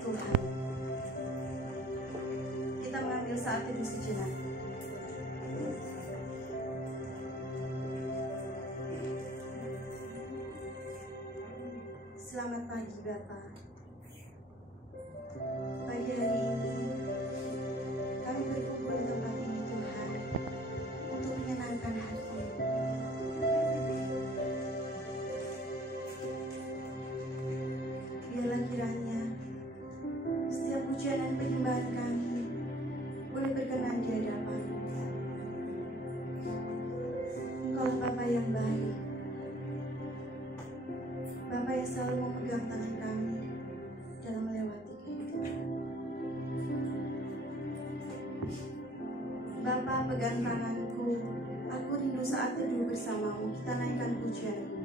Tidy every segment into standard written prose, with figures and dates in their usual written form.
Tuhan. Kita mengambil saat ini sejenak. Selamat pagi Bapak. Pagi hari ini kami berkumpul di tempat ini Tuhan untuk menyenangkan hati. Biarlah kiranya setiap pujian dan penyembahan kami boleh berkenan di hadapan-Mu. Engkau Bapa yang baik, Bapa yang selalu memegang tangan kami dalam melewati kehidupan. Bapa, pegang tanganku, aku rindu saat teduh bersama-Mu. Kita naikkan pujian ini.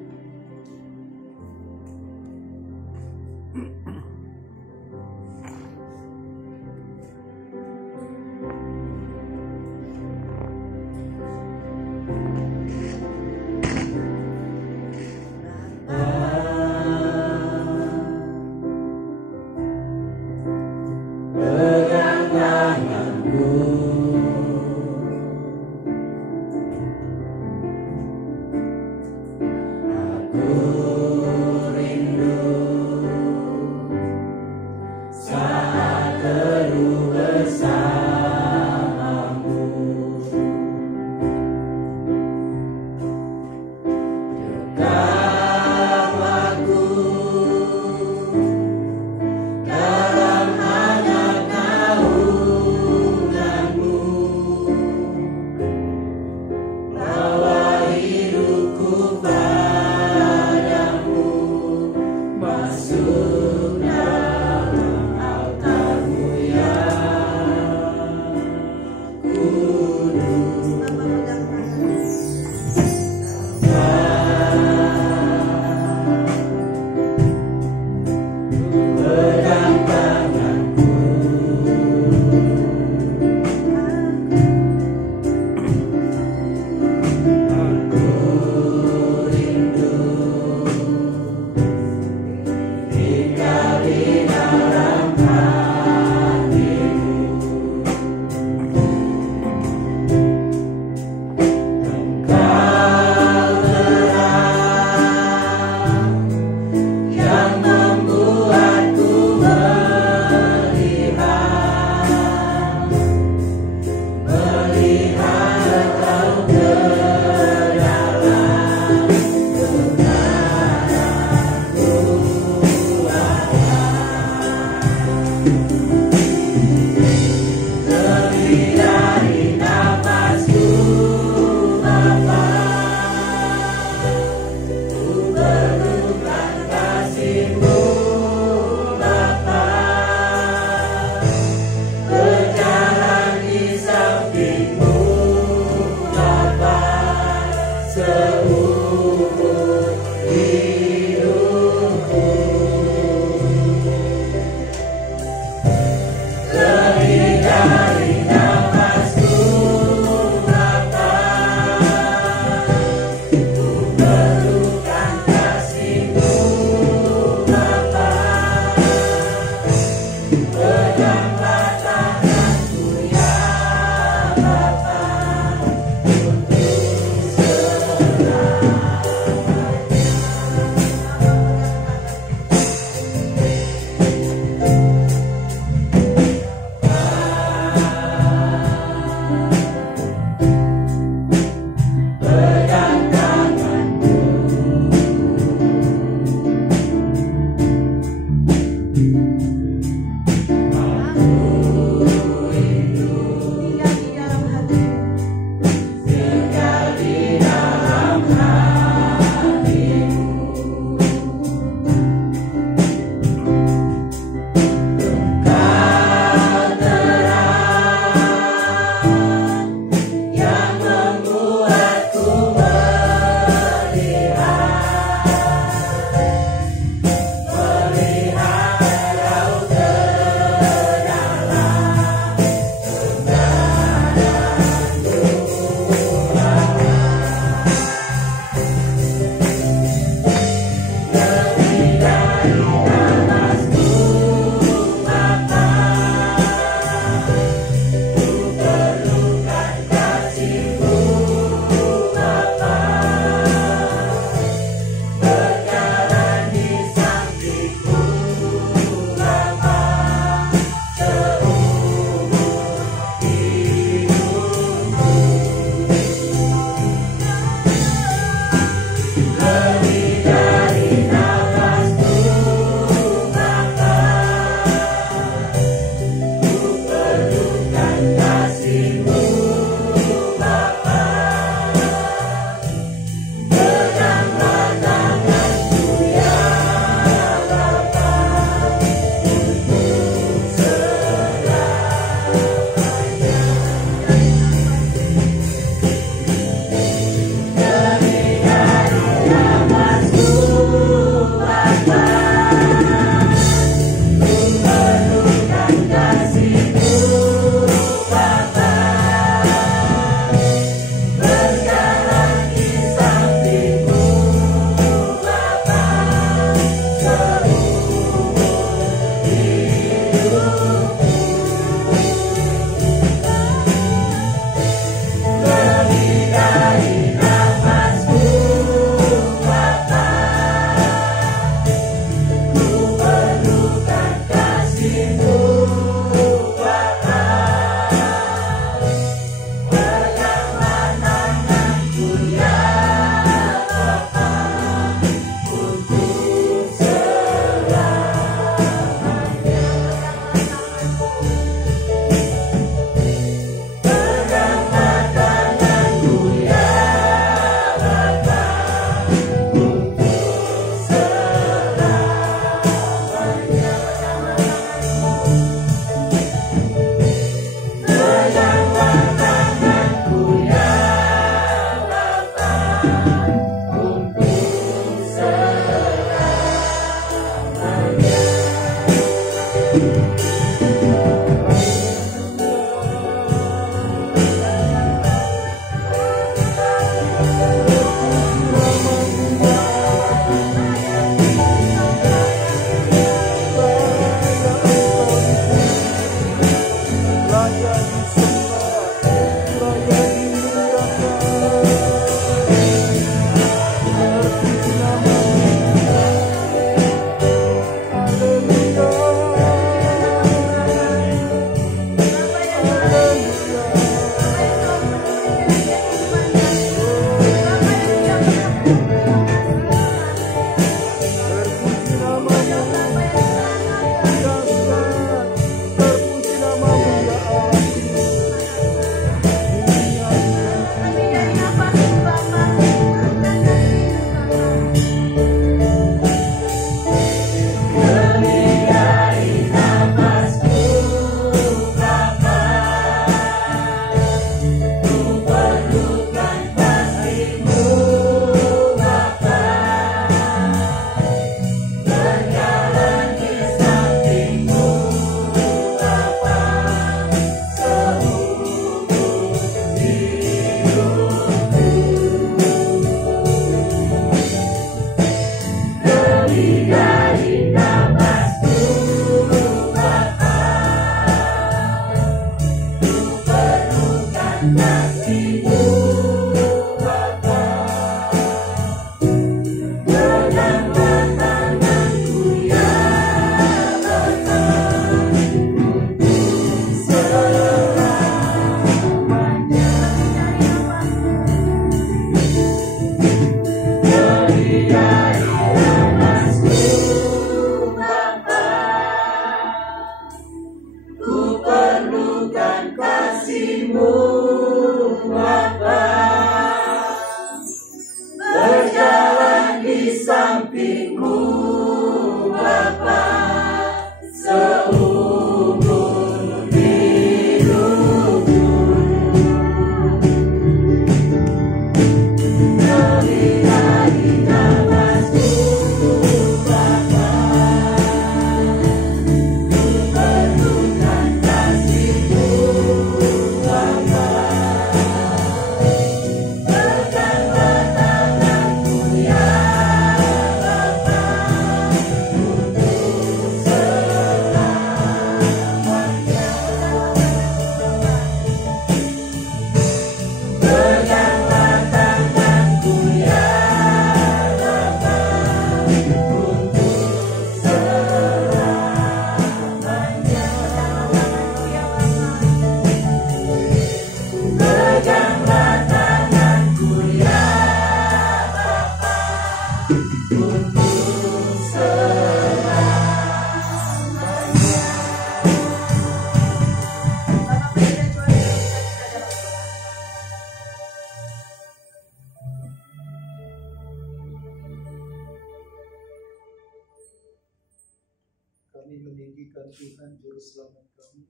kami meninggikan Tuhan Juru Selamat kami.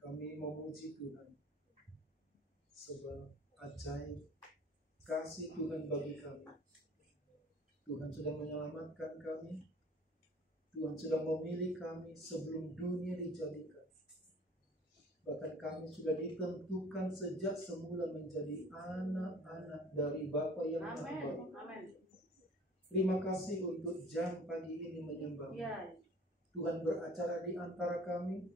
Kami memuji Tuhan sebab ajaib kasih Tuhan bagi kami. Tuhan sudah menyelamatkan kami. Tuhan sudah memilih kami sebelum dunia dijadikan. Bahkan kami sudah ditentukan sejak semula menjadi anak-anak dari Bapa yang Maha Baik. Terima kasih untuk jam pagi ini menyembah. Tuhan beracara di antara kami.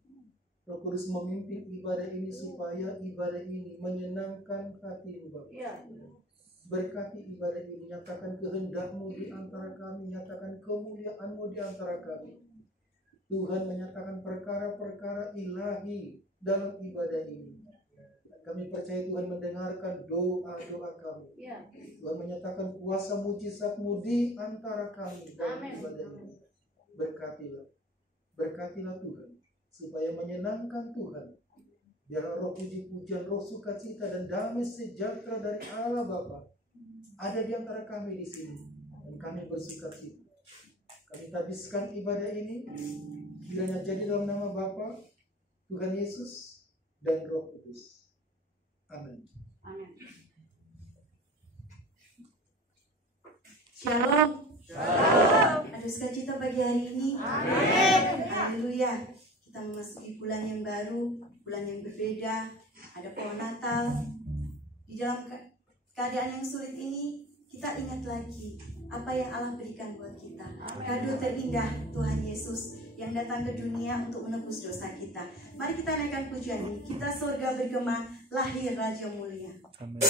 Roh Kudus memimpin ibadah ini supaya ibadah ini menyenangkan hati-Mu Bapa. Berkati ibadah ini, nyatakan kehendak-Mu di antara kami, nyatakan kemuliaan-Mu di antara kami. Tuhan menyatakan perkara-perkara ilahi dalam ibadah ini. Kami percaya Tuhan mendengarkan doa-doa kami. Tuhan menyatakan kuasa mujizat-Mu di antara kami dalam ibadah ini. Berkatilah Tuhan, supaya menyenangkan Tuhan. Biarlah roh puji-pujian, roh sukacita dan damai sejahtera dari Allah Bapa ada di antara kami di sini, dan kami bersukacita. Kami habiskan ibadah ini, kiranya jadi dalam nama Bapa, Tuhan Yesus, dan Roh Kudus. Amin. Amin. Shalom. Ada sukacita pagi hari ini. Amin. Haleluya. Kita memasuki bulan yang baru, bulan yang berbeda. Ada pohon Natal. Di dalam keadaan yang sulit ini, kita ingat lagi apa yang Allah berikan buat kita. Kado terindah Tuhan Yesus yang datang ke dunia untuk menebus dosa kita. Mari kita naikkan pujian ini. Kita surga bergema, lahir Raja Mulia. Amin.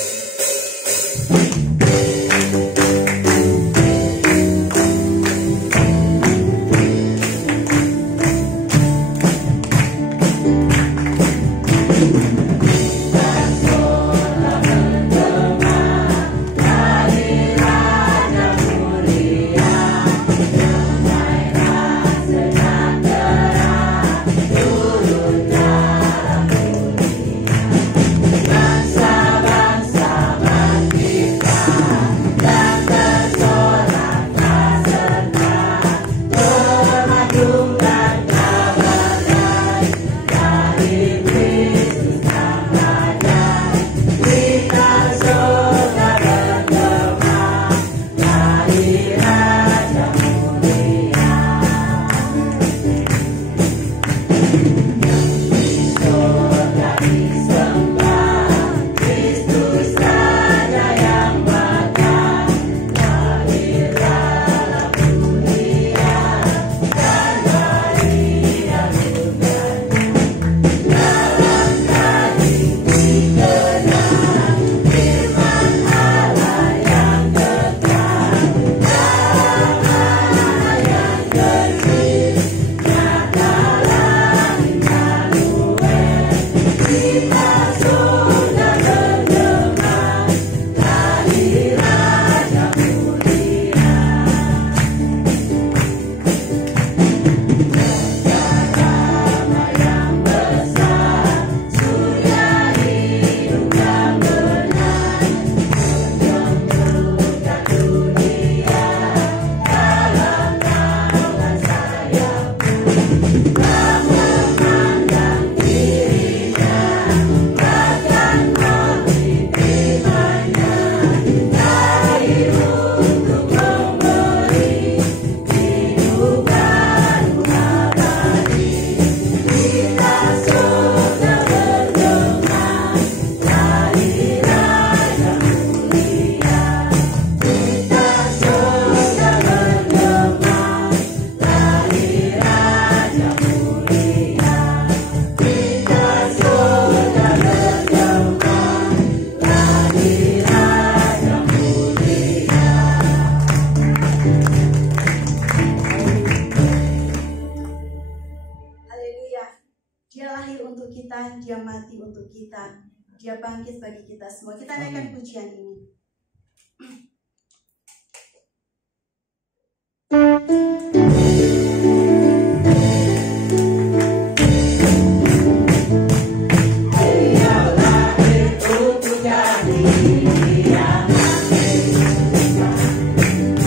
Dia mati untuk kita, Dia bangkit bagi kita semua. Kita naikkan pujian ini.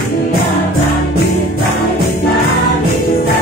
Dia bangkit bagi kami.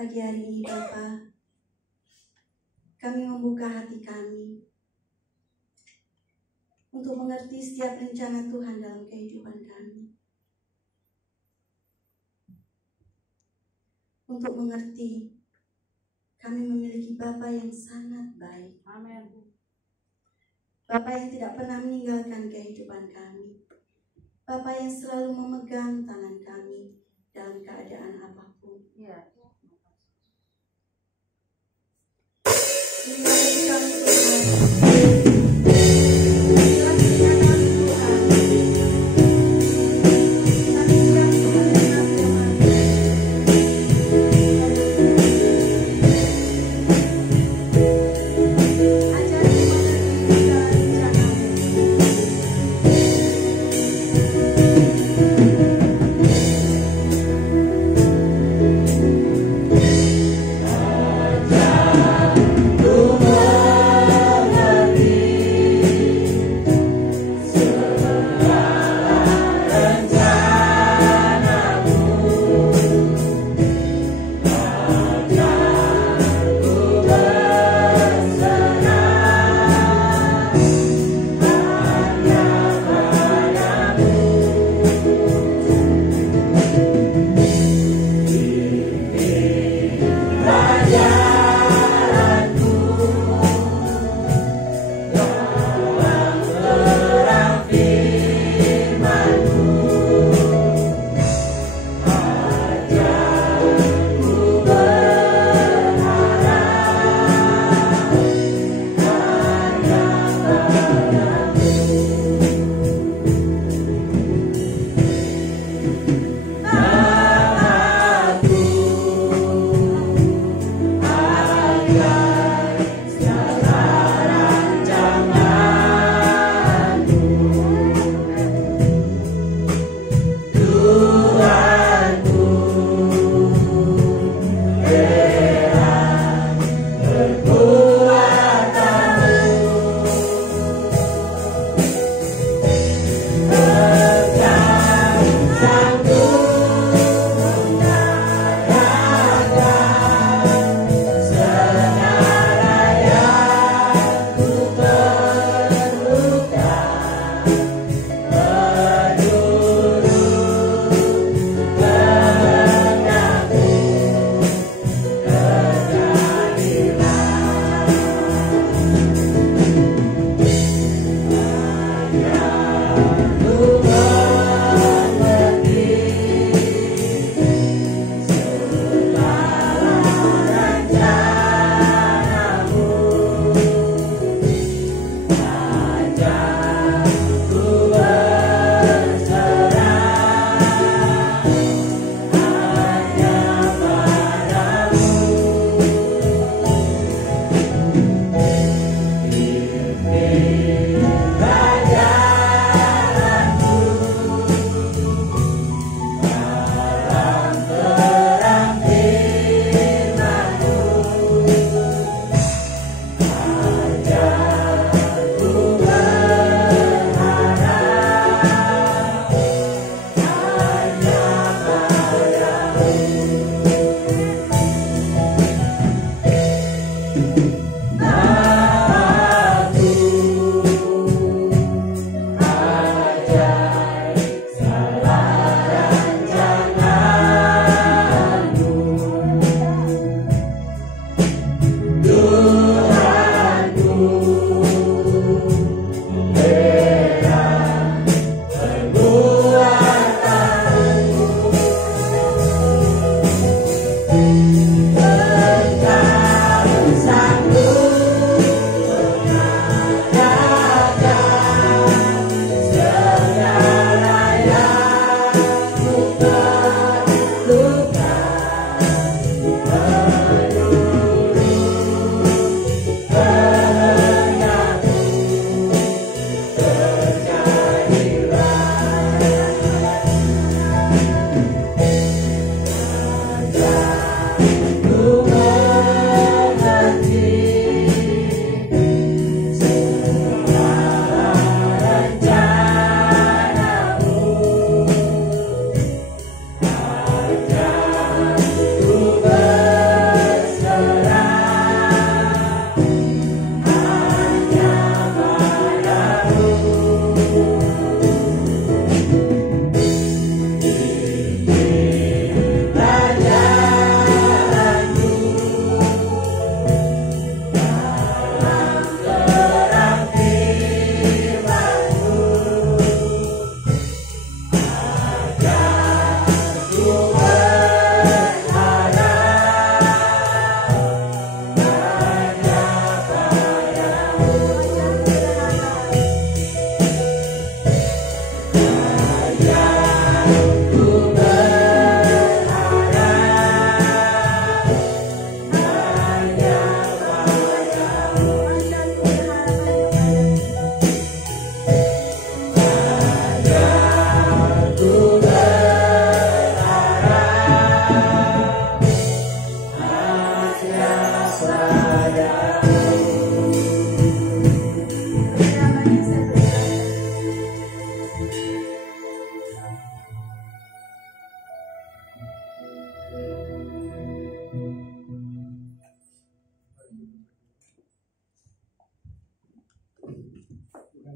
Pagi hari ini Bapa, kami membuka hati kami untuk mengerti setiap rencana Tuhan dalam kehidupan kami. Untuk mengerti kami memiliki Bapa yang sangat baik. Amin. Bapa yang tidak pernah meninggalkan kehidupan kami. Bapa yang selalu memegang tangan kami dalam keadaan apapun. Ya. Tuhan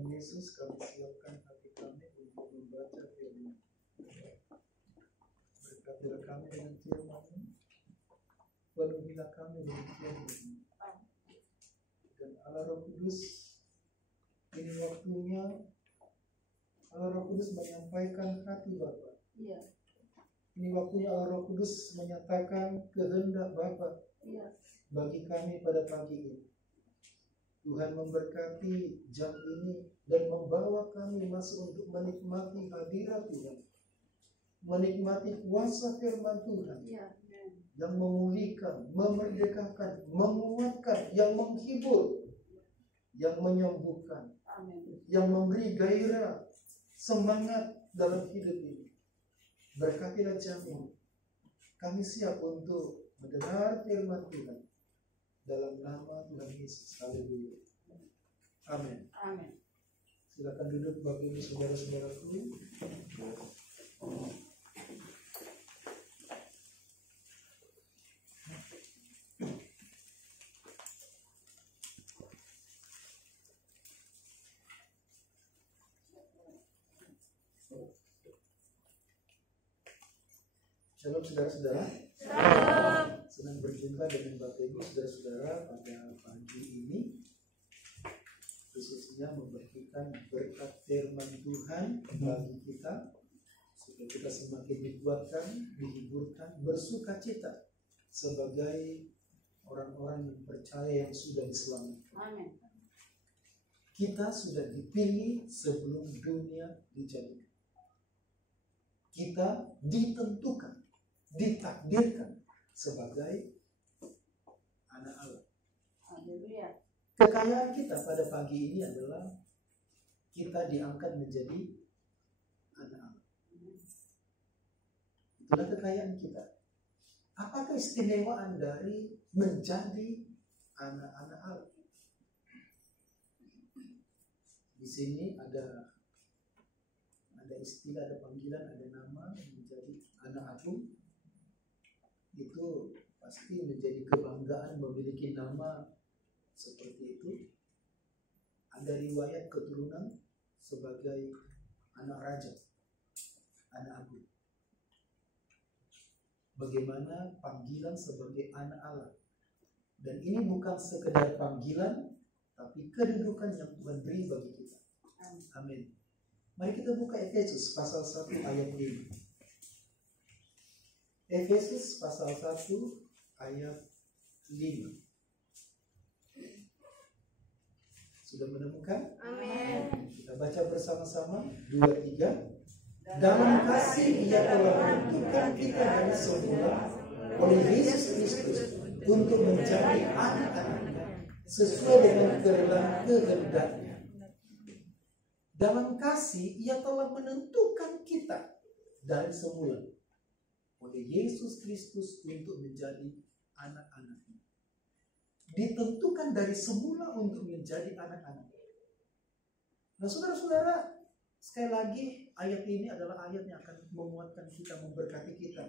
Tuhan Yesus, kami siapkan hati kami untuk membaca firman. Berkatilah kami dengan firman-Mu, penuhilah kami dengan firman-Mu. Dan Allah Roh Kudus, ini waktunya Allah Roh Kudus menyampaikan hati Bapa. Iya. Ini waktunya Allah Roh Kudus menyatakan kehendak Bapa bagi kami pada pagi ini. Tuhan memberkati jam ini dan membawa kami masuk untuk menikmati hadirat Tuhan, menikmati kuasa firman Tuhan yang memulihkan, memerdekakan, menguatkan, yang menghibur, yang menyembuhkan, yang memberi gairah, semangat dalam hidup ini. Berkatilah jam ini. Kami siap untuk mendengar firman Tuhan dalam nama Tuhan Yesus. Haleluya. Amin. Amin. Silakan duduk Bapak Ibu saudara-saudaraku. Shalom saudara-saudara. Senang berjumpa dengan Bapak Ibu saudara-saudara pada pagi ini, khususnya membagikan berkat firman Tuhan bagi kita, supaya kita semakin dikuatkan, dihiburkan, bersuka cita sebagai orang-orang yang percaya yang sudah diselamatkan. Amin. Kita sudah dipilih sebelum dunia dijadikan. Kita ditentukan, ditakdirkan sebagai anak Allah. Haleluya. Kekayaan kita pada pagi ini adalah kita diangkat menjadi anak Allah. Itulah kekayaan kita. Apa keistimewaan dari menjadi anak-anak Allah? Di sini ada istilah, ada panggilan, ada nama menjadi anak aku. Itu pasti menjadi kebanggaan memiliki nama seperti itu. Ada riwayat keturunan sebagai anak raja, anak agung. Bagaimana panggilan sebagai anak Allah. Dan ini bukan sekedar panggilan, tapi kedudukan yang Tuhan beri bagi kita. Amin. Mari kita buka Efesus pasal 1 ayat 5. Efesus pasal 1 ayat 5. Sudah menemukan? Amin. Kita baca bersama-sama 2, 3. Dalam kasih Ia telah menentukan kita dari semula oleh Yesus Kristus untuk menjadi anak-anak-Nya sesuai dengan kehendak-Nya. Dalam kasih Ia telah menentukan kita dari semula oleh Yesus Kristus untuk menjadi anak-anak-Nya. Ditentukan dari semula untuk menjadi anak-anak. Nah saudara-saudara, sekali lagi ayat ini adalah ayat yang akan menguatkan kita, memberkati kita.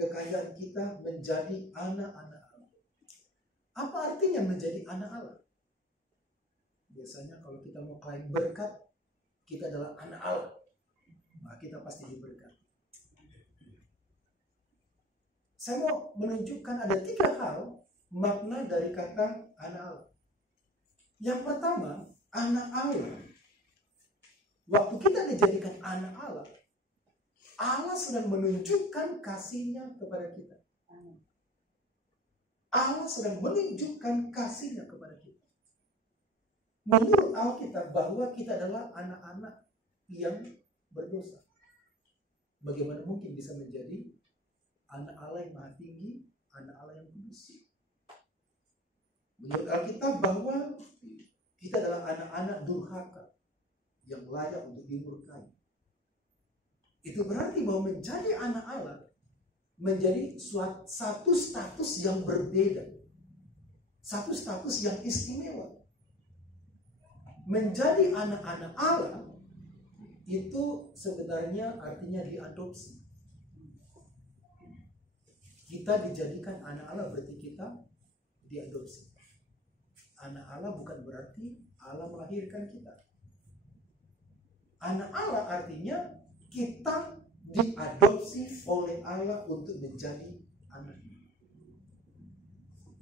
Kekayaan kita menjadi anak-anak Allah. Apa artinya menjadi anak Allah? Biasanya kalau kita mau klaim berkat, kita adalah anak Allah, nah kita pasti diberkati. Saya mau menunjukkan ada 3 hal makna dari kata anak Allah. Yang pertama, anak Allah. Waktu kita dijadikan anak Allah, Allah sedang menunjukkan kasih-Nya kepada kita. Allah sedang menunjukkan kasih-Nya kepada kita. Menurut Alkitab bahwa kita adalah anak-anak yang berdosa. Bagaimana mungkin bisa menjadi anak Allah yang maha tinggi, anak Allah yang kudus? Menurut Alkitab bahwa kita adalah anak-anak durhaka yang layak untuk dimurkai. Itu berarti bahwa menjadi anak Allah menjadi satu status yang berbeda, satu status yang istimewa. Menjadi anak-anak Allah itu sebenarnya artinya diadopsi. Kita dijadikan anak Allah berarti kita diadopsi. Anak Allah bukan berarti Allah melahirkan kita. Anak Allah artinya kita diadopsi oleh Allah untuk menjadi anak.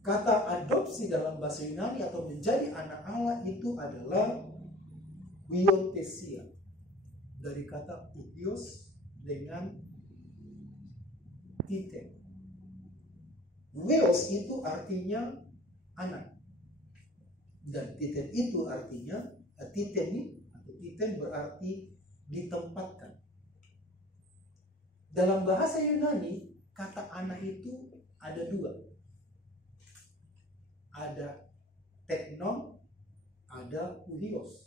Kata adopsi dalam bahasa Yunani atau menjadi anak Allah itu adalah huiothesia, dari kata huios dengan titen. Huios itu artinya anak, dan titen itu artinya titen berarti ditempatkan. Dalam bahasa Yunani, kata anak itu ada dua. Ada teknon, ada huios.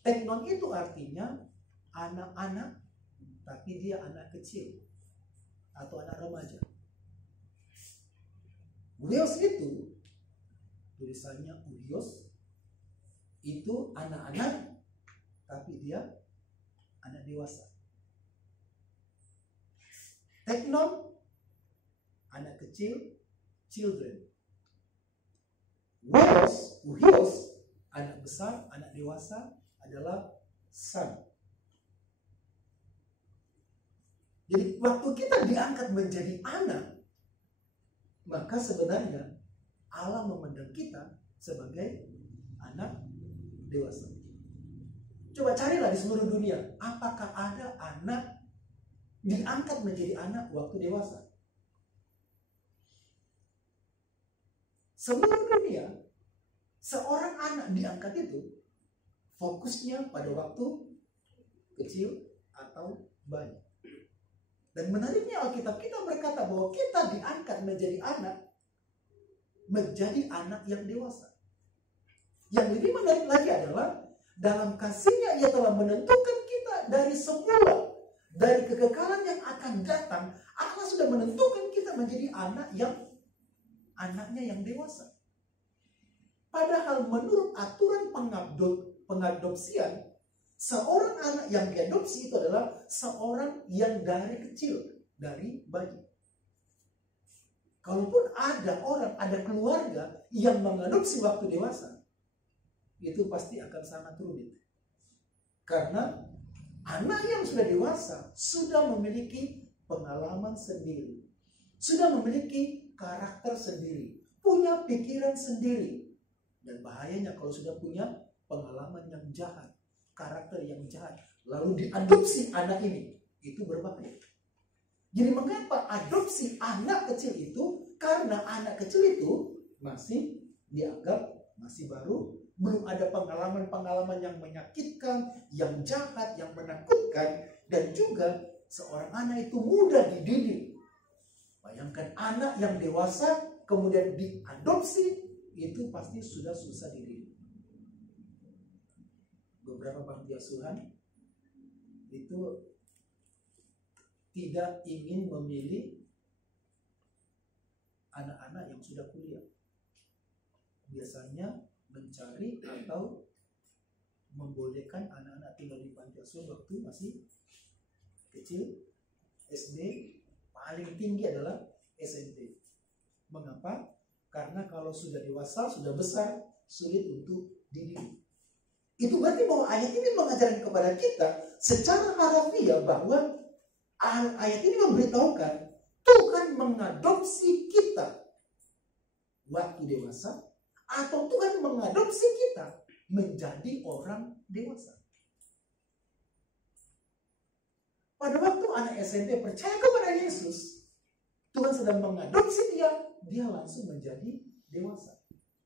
Teknon itu artinya anak-anak, tapi dia anak kecil atau anak remaja. Huios itu, tulisannya huios, itu anak-anak, tapi dia anak dewasa. Teknon, anak kecil, children. Huios, anak besar, anak dewasa adalah son. Jadi waktu kita diangkat menjadi anak, maka sebenarnya Allah memandang kita sebagai anak dewasa. Coba carilah di seluruh dunia, apakah ada anak diangkat menjadi anak waktu dewasa? Seluruh dunia, seorang anak diangkat itu fokusnya pada waktu kecil atau bayi. Dan menariknya Alkitab kita berkata bahwa kita diangkat menjadi anak yang dewasa. Yang lebih menarik lagi adalah dalam kasihnya ia telah menentukan kita dari semula, dari kekekalan yang akan datang. Allah sudah menentukan kita menjadi anaknya yang dewasa. Padahal menurut aturan pengadopsian, seorang anak yang diadopsi itu adalah seorang yang dari kecil, dari bayi. Kalaupun ada keluarga yang mengadopsi waktu dewasa, itu pasti akan sangat rumit. Karena anak yang sudah dewasa sudah memiliki pengalaman sendiri, sudah memiliki karakter sendiri, punya pikiran sendiri. Dan bahayanya kalau sudah punya pengalaman yang jahat, karakter yang jahat, lalu diadopsi anak ini, itu berbahaya. Jadi mengapa adopsi anak kecil itu? Karena anak kecil itu masih dianggap masih baru, belum ada pengalaman-pengalaman yang menyakitkan, yang jahat, yang menakutkan, dan juga seorang anak itu mudah dididik. Bayangkan anak yang dewasa kemudian diadopsi, itu pasti sudah susah dididik. Beberapa panti asuhan itu tidak ingin memilih anak-anak yang sudah kuliah. Biasanya mencari atau membolehkan anak-anak tinggal di panti asuhan waktu masih kecil, SD, paling tinggi adalah SMP. Mengapa? Karena kalau sudah dewasa, sudah besar, sulit untuk dididik. Itu berarti bahwa ayat ini mengajarkan kepada kita secara harafiah bahwa ayat ini memberitahukan Tuhan mengadopsi kita waktu dewasa, atau Tuhan mengadopsi kita menjadi orang dewasa. Pada waktu anak SMP percaya kepada Yesus, Tuhan sedang mengadopsi dia langsung menjadi dewasa.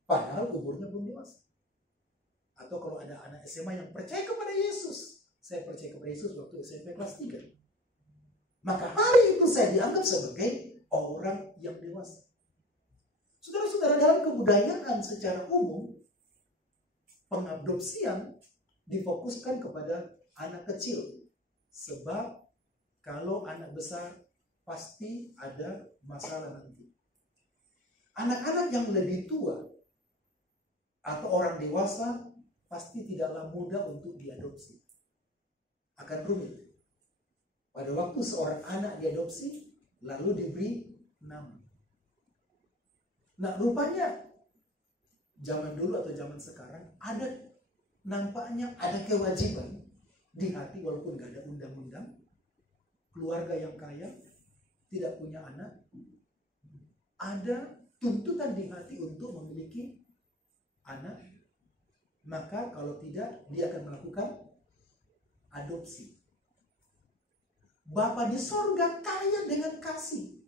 Padahal umurnya belum dewasa. Atau kalau ada anak SMA yang percaya kepada Yesus, saya percaya kepada Yesus waktu SMP kelas 3. Maka hari itu saya dianggap sebagai orang yang dewasa. Saudara-saudara, dalam kebudayaan secara umum, pengadopsian difokuskan kepada anak kecil. Sebab kalau anak besar pasti ada masalah nanti. Anak-anak yang lebih tua atau orang dewasa pasti tidaklah mudah untuk diadopsi. Akan rumit. Pada waktu seorang anak diadopsi, lalu diberi nama. Nah, rupanya zaman dulu atau zaman sekarang, nampaknya ada kewajiban di hati walaupun gak ada undang-undang. Keluarga yang kaya, tidak punya anak, ada tuntutan di hati untuk memiliki anak. Maka kalau tidak, dia akan melakukan adopsi. Bapa di sorga kaya dengan kasih.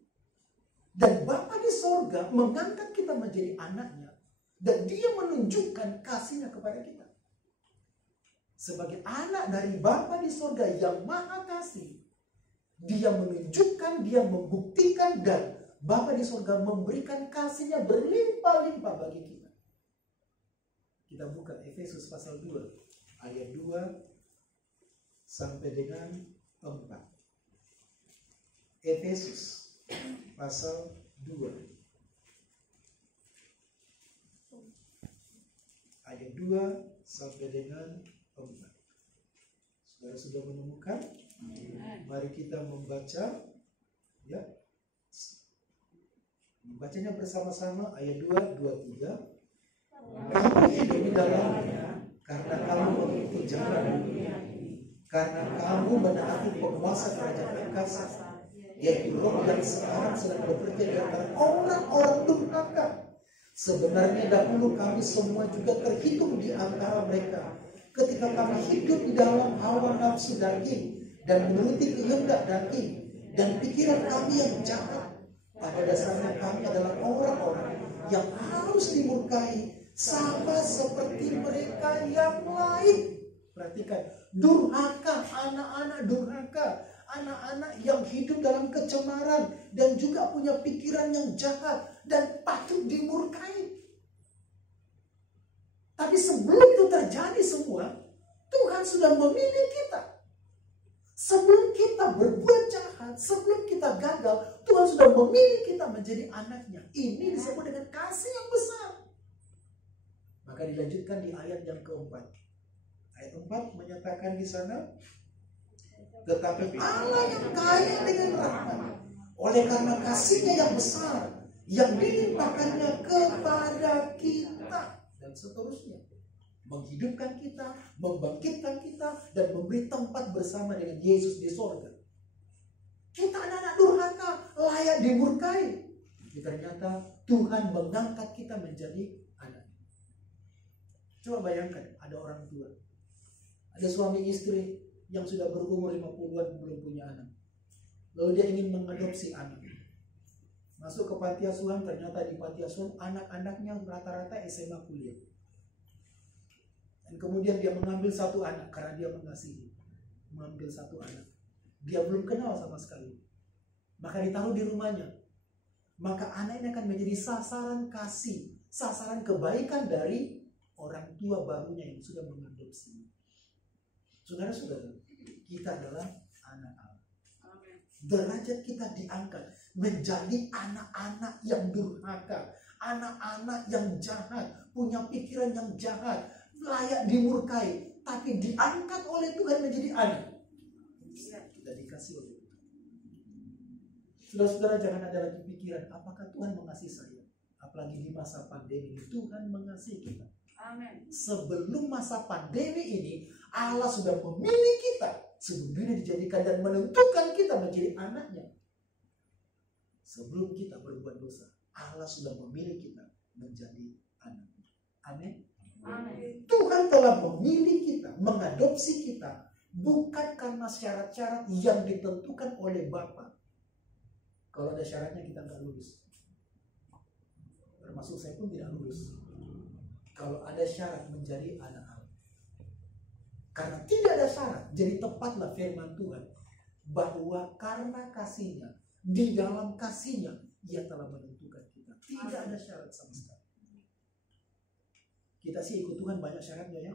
Dan Bapa di sorga mengangkat kita menjadi anaknya. Dan dia menunjukkan kasihnya kepada kita. Sebagai anak dari Bapa di sorga yang maha kasih, dia menunjukkan, dia membuktikan, dan Bapa di sorga memberikan kasihnya berlimpah-limpah bagi kita. Kita buka Efesus pasal 2, ayat 2 sampai dengan 4. Efesus pasal 2 ayat 2 sampai dengan 4. Saudara sudah menemukan? Mari kita membaca, ya. Membacanya bersama-sama, ayat 2, 2, 3. Kamu hidup di dalamnya karena kamu mengikuti jalan dunia ini, karena kamu menaati penguasa kerajaan angkasa, yaitu roh yang sekarang sedang bekerja di antara orang-orang durhaka. Sebenarnya dahulu kami semua juga terhitung di antara mereka, ketika kami hidup di dalam hawa nafsu daging dan menuruti kehendak daging dan pikiran kami yang jahat. Pada dasarnya kami adalah orang-orang yang harus dimurkai, sama seperti mereka yang lain. Perhatikan, durhaka, anak-anak durhaka, anak-anak yang hidup dalam kecemaran dan juga punya pikiran yang jahat dan patut dimurkai. Tapi sebelum itu terjadi semua, Tuhan sudah memilih kita. Sebelum kita berbuat jahat, sebelum kita gagal, Tuhan sudah memilih kita menjadi anaknya. Ini disebut dengan kasih yang besar. Maka dilanjutkan di ayat yang keempat. Ayat 4 menyatakan di sana, tetapi Allah yang kaya dengan rahmat, oleh karena kasihnya yang besar, yang dilimpahkannya kepada kita, dan seterusnya, menghidupkan kita, membangkitkan kita, dan memberi tempat bersama dengan Yesus di sorga. Kita anak-anak durhaka, layak dimurkai. Ternyata Tuhan mengangkat kita menjadi anak. Coba bayangkan, ada orang tua, ada suami istri yang sudah berumur 50-an belum punya anak. Lalu dia ingin mengadopsi anak. Masuk ke panti asuhan, ternyata di panti asuhan anak-anaknya rata-rata SMA kuliah. Dan kemudian dia mengambil satu anak karena dia mengasihi. Mengambil satu anak. Dia belum kenal sama sekali. Maka ditaruh di rumahnya. Maka anak ini akan menjadi sasaran kasih, sasaran kebaikan dari orang tua barunya yang sudah mengadopsi. Saudara-saudara, kita adalah anak Allah. Derajat kita diangkat menjadi anak-anak yang durhaka, anak-anak yang jahat, punya pikiran yang jahat, layak dimurkai, tapi diangkat oleh Tuhan menjadi anak. Kita dikasih oleh Tuhan. Saudara-saudara, jangan ada lagi pikiran, apakah Tuhan mengasihi saya? Apalagi di masa pandemi, Tuhan mengasihi kita. Amin. Sebelum masa pandemi ini, Allah sudah memilih kita sebelum dunia dijadikan dan menentukan kita menjadi anaknya. Sebelum kita berbuat dosa, Allah sudah memilih kita menjadi anaknya. Amin. Amin. Tuhan telah memilih kita, mengadopsi kita, bukan karena syarat-syarat yang ditentukan oleh Bapa. Kalau ada syaratnya kita nggak lulus. Termasuk saya pun tidak lulus. Kalau ada syarat menjadi anak Allah. Karena tidak ada syarat, jadi tepatlah firman Tuhan bahwa karena kasihnya, di dalam kasihnya, Ia telah menentukan kita. Tidak ada syarat sama sekali. Kita sih ikut Tuhan banyak syaratnya ya.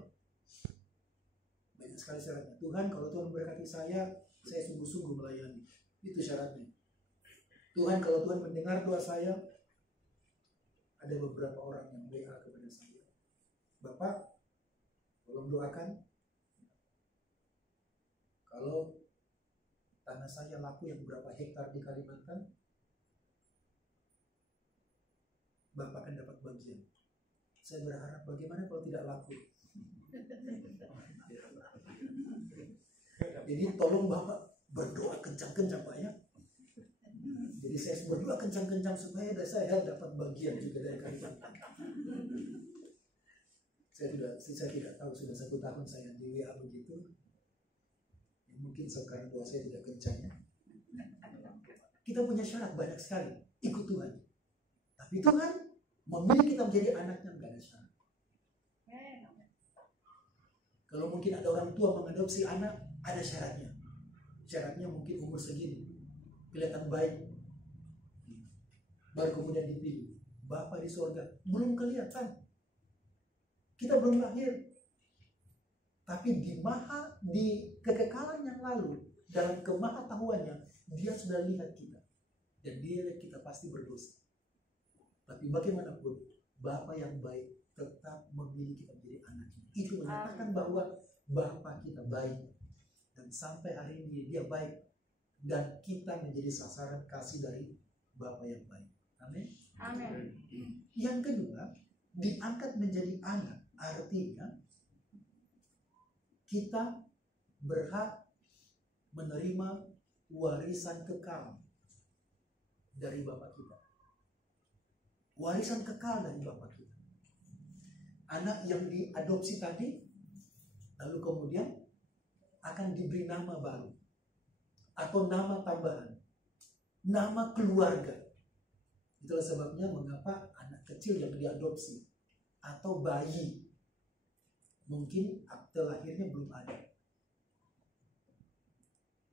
Banyak sekali syaratnya. Tuhan, kalau Tuhan memberkati saya sungguh-sungguh melayani. Itu syaratnya. Tuhan, kalau Tuhan mendengar doa saya, ada beberapa orang yang WA kepada saya. Bapak, tolong doakan. Kalau tanah saya laku yang berapa hektar di Kalimantan, Bapak akan dapat bagian. Saya berharap bagaimana kalau tidak laku. Jadi tolong Bapak berdoa kencang-kencang Pak ya. Jadi saya berdoa kencang-kencang supaya saya dapat bagian juga dari kalian. Saya tidak tahu, sudah 1 tahun saya di WA begitu. Mungkin sekarang doa saya tidak kencang ya. Kita punya syarat banyak sekali, ikut Tuhan. Tapi Tuhan memilih kita menjadi anaknya, enggak ada syarat. Kalau mungkin ada orang tua mengadopsi anak, ada syaratnya. Syaratnya mungkin umur segini, kelihatan baik, baru kemudian dipilih. Bapa di surga belum kelihatan, kita belum lahir. Tapi di kekekalan yang lalu, dalam kemahatauannya, dia sudah lihat kita. Dan dia lihat kita pasti berdosa. Tapi bagaimanapun, Bapa yang baik tetap memilih kita menjadi anaknya. Itu menyatakan bahwa Bapa kita baik. Dan sampai hari ini dia baik. Dan kita menjadi sasaran kasih dari Bapa yang baik. Amin. Amin. Yang kedua, diangkat menjadi anak. Artinya, kita berhak menerima warisan kekal dari Bapa kita. Warisan kekal dari Bapa kita. Anak yang diadopsi tadi, lalu kemudian akan diberi nama baru. Atau nama tambahan. Nama keluarga. Itulah sebabnya mengapa anak kecil yang diadopsi. Atau bayi. Mungkin akte lahirnya belum ada.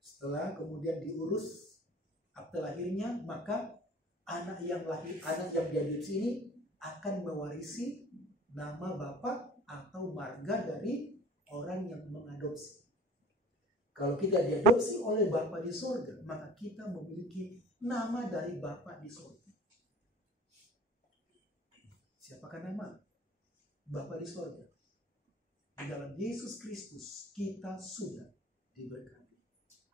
Setelah kemudian diurus akte lahirnya, maka anak yang diadopsi ini akan mewarisi nama bapak atau marga dari orang yang mengadopsi. Kalau kita diadopsi oleh Bapa di surga, maka kita memiliki nama dari Bapa di surga. Siapakah nama Bapa di surga? Di dalam Yesus Kristus kita sudah diberkati.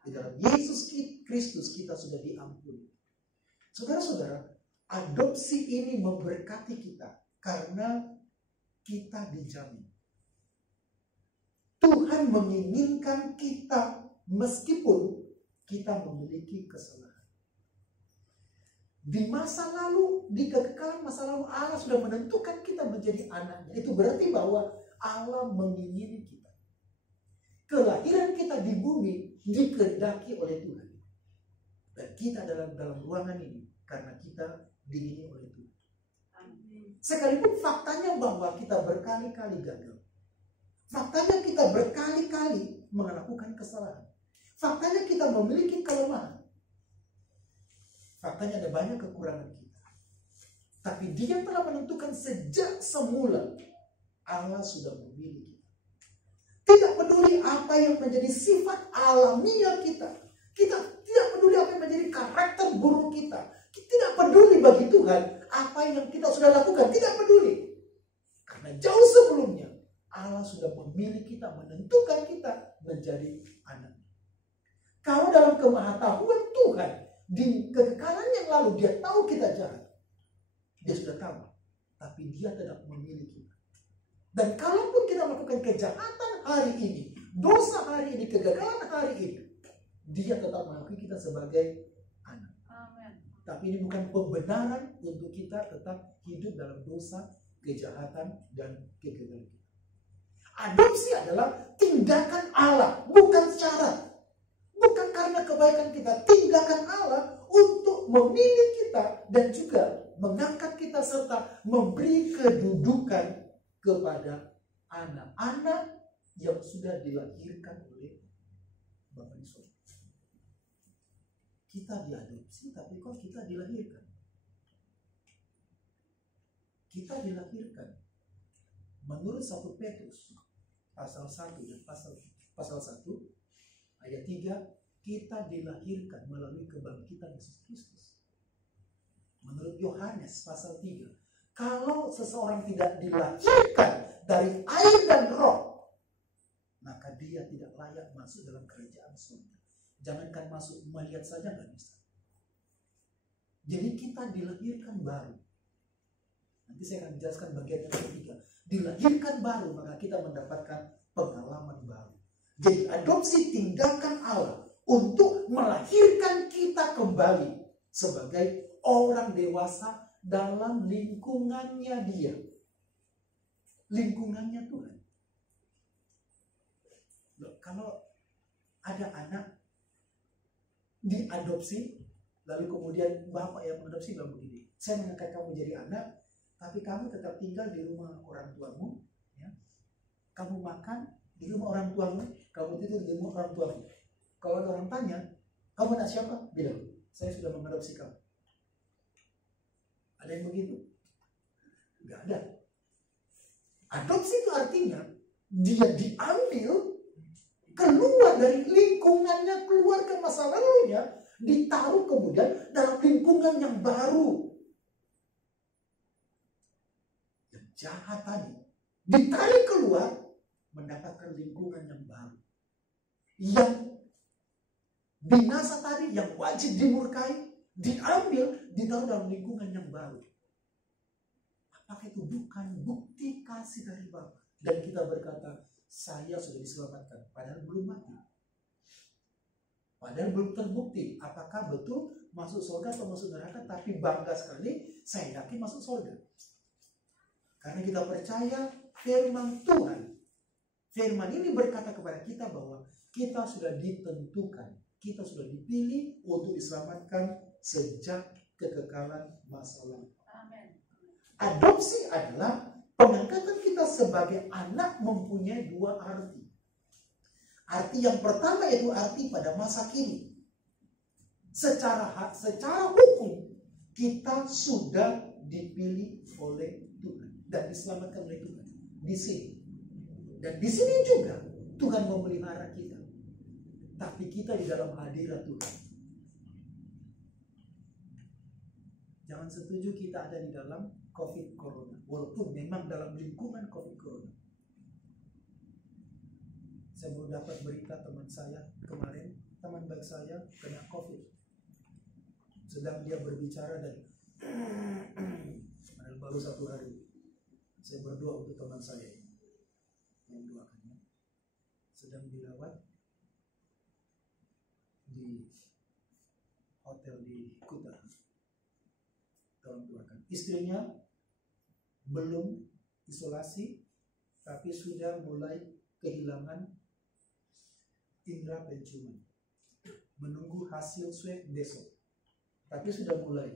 Di dalam Yesus Kristus kita sudah diampuni. Saudara-saudara, adopsi ini memberkati kita karena kita dijamin. Tuhan menginginkan kita meskipun kita memiliki kesalahan. Di masa lalu, di kekekalan masa lalu, Allah sudah menentukan kita menjadi anaknya. Itu berarti bahwa Allah mengingini kita. Kelahiran kita di bumi dikehendaki oleh Tuhan. Dan kita dalam ruangan ini karena kita diingini oleh Tuhan. Sekalipun faktanya bahwa kita berkali-kali gagal. Faktanya kita berkali-kali melakukan kesalahan. Faktanya kita memiliki kelemahan. Faktanya ada banyak kekurangan kita. Tapi Dia telah menentukan sejak semula Allah sudah memilih kita. Tidak peduli apa yang menjadi sifat alamiah kita. Kita tidak peduli apa yang menjadi karakter buruk kita. Tidak peduli bagi Tuhan apa yang kita sudah lakukan. Tidak peduli. Karena jauh sebelumnya Allah sudah memilih kita, menentukan kita menjadi anak. Kalau dalam kemahatauan Tuhan, di kekekalan yang lalu Dia tahu kita jahat. Dia sudah tahu. Tapi Dia tetap memilih kita. Dan kalaupun kita melakukan kejahatan hari ini, dosa hari ini, kegagalan hari ini, Dia tetap mengakui kita sebagai anak. Amin. Tapi ini bukan pembenaran untuk kita tetap hidup dalam dosa, kejahatan, dan kegagalan kita. Adopsi adalah tindakan Allah, bukan syarat. Bukan karena kebaikan kita, tindakan Allah untuk memilih kita dan juga mengangkat kita serta memberi kedudukan kepada anak-anak yang sudah dilahirkan oleh Bapa di surga. Kita diadopsi, tapi kok kita dilahirkan? Kita dilahirkan menurut 1 Petrus pasal 1 dan pasal 1 ayat 3, kita dilahirkan melalui kebangkitan Yesus Kristus. Menurut Yohanes pasal 3, kalau seseorang tidak dilahirkan dari air dan roh, maka dia tidak layak masuk dalam kerajaan surga. Jangankan masuk, melihat saja nggak bisa. Jadi kita dilahirkan baru. Nanti saya akan menjelaskan bagian yang ketiga. Dilahirkan baru, maka kita mendapatkan pengalaman baru. Jadi adopsi tindakan Allah untuk melahirkan kita kembali sebagai orang dewasa dalam lingkungannya Dia. Lingkungannya Tuhan. Loh, kalau ada anak diadopsi, lalu kemudian bapak yang mengadopsi bilang begini, saya mengangkat kamu jadi anak, tapi kamu tetap tinggal di rumah orang tuamu, ya. Kamu makan di rumah orang tuamu, kamu tidur di rumah orang tuamu. Kalau ada orang tanya, kamu anak siapa? Bilang, saya sudah mengadopsi kamu. Ada yang begitu? Enggak ada. Adopsi itu artinya dia diambil, keluar dari lingkungannya, keluar ke masa lalunya, ditaruh kemudian dalam lingkungan yang baru. Yang jahat tadi ditarik keluar, mendapatkan lingkungan yang baru. Yang binasa tadi, yang wajib dimurkai, diambil, ditaruh dalam lingkungan yang baru. Apakah itu bukan bukti kasih dari Bapa? Dan kita berkata, saya sudah diselamatkan, padahal belum mati. Padahal belum terbukti apakah betul masuk surga atau masuk neraka, tapi bangga sekali saya yakin masuk surga. Karena kita percaya firman Tuhan. Firman ini berkata kepada kita bahwa kita sudah ditentukan, kita sudah dipilih untuk diselamatkan sejak kekekalan masa lalu. Adopsi adalah pengangkatan kita sebagai anak mempunyai dua arti. Arti yang pertama yaitu arti pada masa kini. Secara hukum kita sudah dipilih oleh Tuhan dan diselamatkan oleh Tuhan di sini. Dan di sini juga Tuhan memelihara kita. Tapi kita di dalam hadirat Tuhan. Jangan setuju kita ada di dalam COVID Corona, walaupun memang dalam lingkungan COVID Corona. Saya baru dapat berita teman saya kemarin, teman baik saya kena COVID. Sedang dia berbicara dan baru 1 hari. Saya berdoa untuk teman saya ini, mendoakannya. Sedang dirawat di hotel di Kuta. Tolong doakan. Istrinya belum isolasi, tapi sudah mulai kehilangan indera penciuman. Menunggu hasil swab besok, tapi sudah mulai.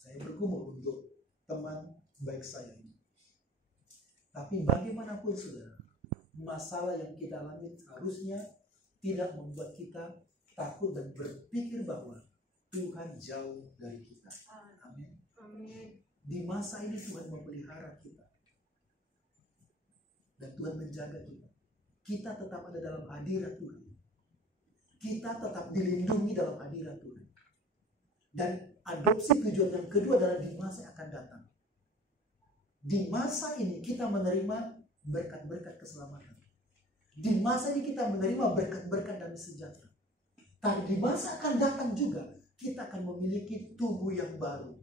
Saya bergumul untuk teman baik saya ini. Tapi bagaimanapun saudara, masalah yang kita alami harusnya tidak membuat kita takut dan berpikir bahwa Tuhan jauh dari kita. Amin. Amin. Di masa ini Tuhan memelihara kita. Dan Tuhan menjaga kita. Kita tetap ada dalam hadirat Tuhan. Kita tetap dilindungi dalam hadirat Tuhan. Dan adopsi tujuan yang kedua adalah di masa yang akan datang. Di masa ini kita menerima berkat-berkat keselamatan. Di masa ini kita menerima berkat-berkat dan sejahtera. Tapi di masa akan datang juga kita akan memiliki tubuh yang baru.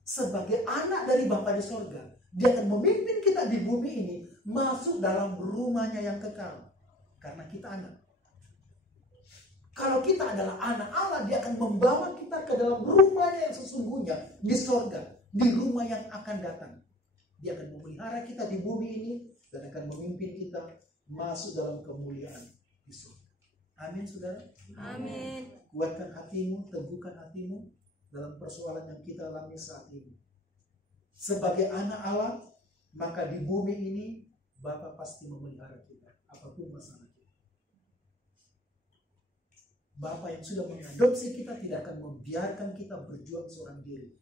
Sebagai anak dari Bapa di sorga, Dia akan memimpin kita di bumi ini masuk dalam rumahnya yang kekal. Karena kita anak. Kalau kita adalah anak Allah, Dia akan membawa kita ke dalam rumahnya yang sesungguhnya di sorga, di rumah yang akan datang. Dia akan memelihara kita di bumi ini dan akan memimpin kita masuk dalam kemuliaan di sorga. Amin, saudara. Amin. Kuatkan hatimu, teguhkan hatimu dalam persoalan yang kita alami saat ini. Sebagai anak Allah, maka di bumi ini Bapa pasti memelihara kita, apapun masalah kita. Bapa yang sudah mengadopsi kita tidak akan membiarkan kita berjuang seorang diri,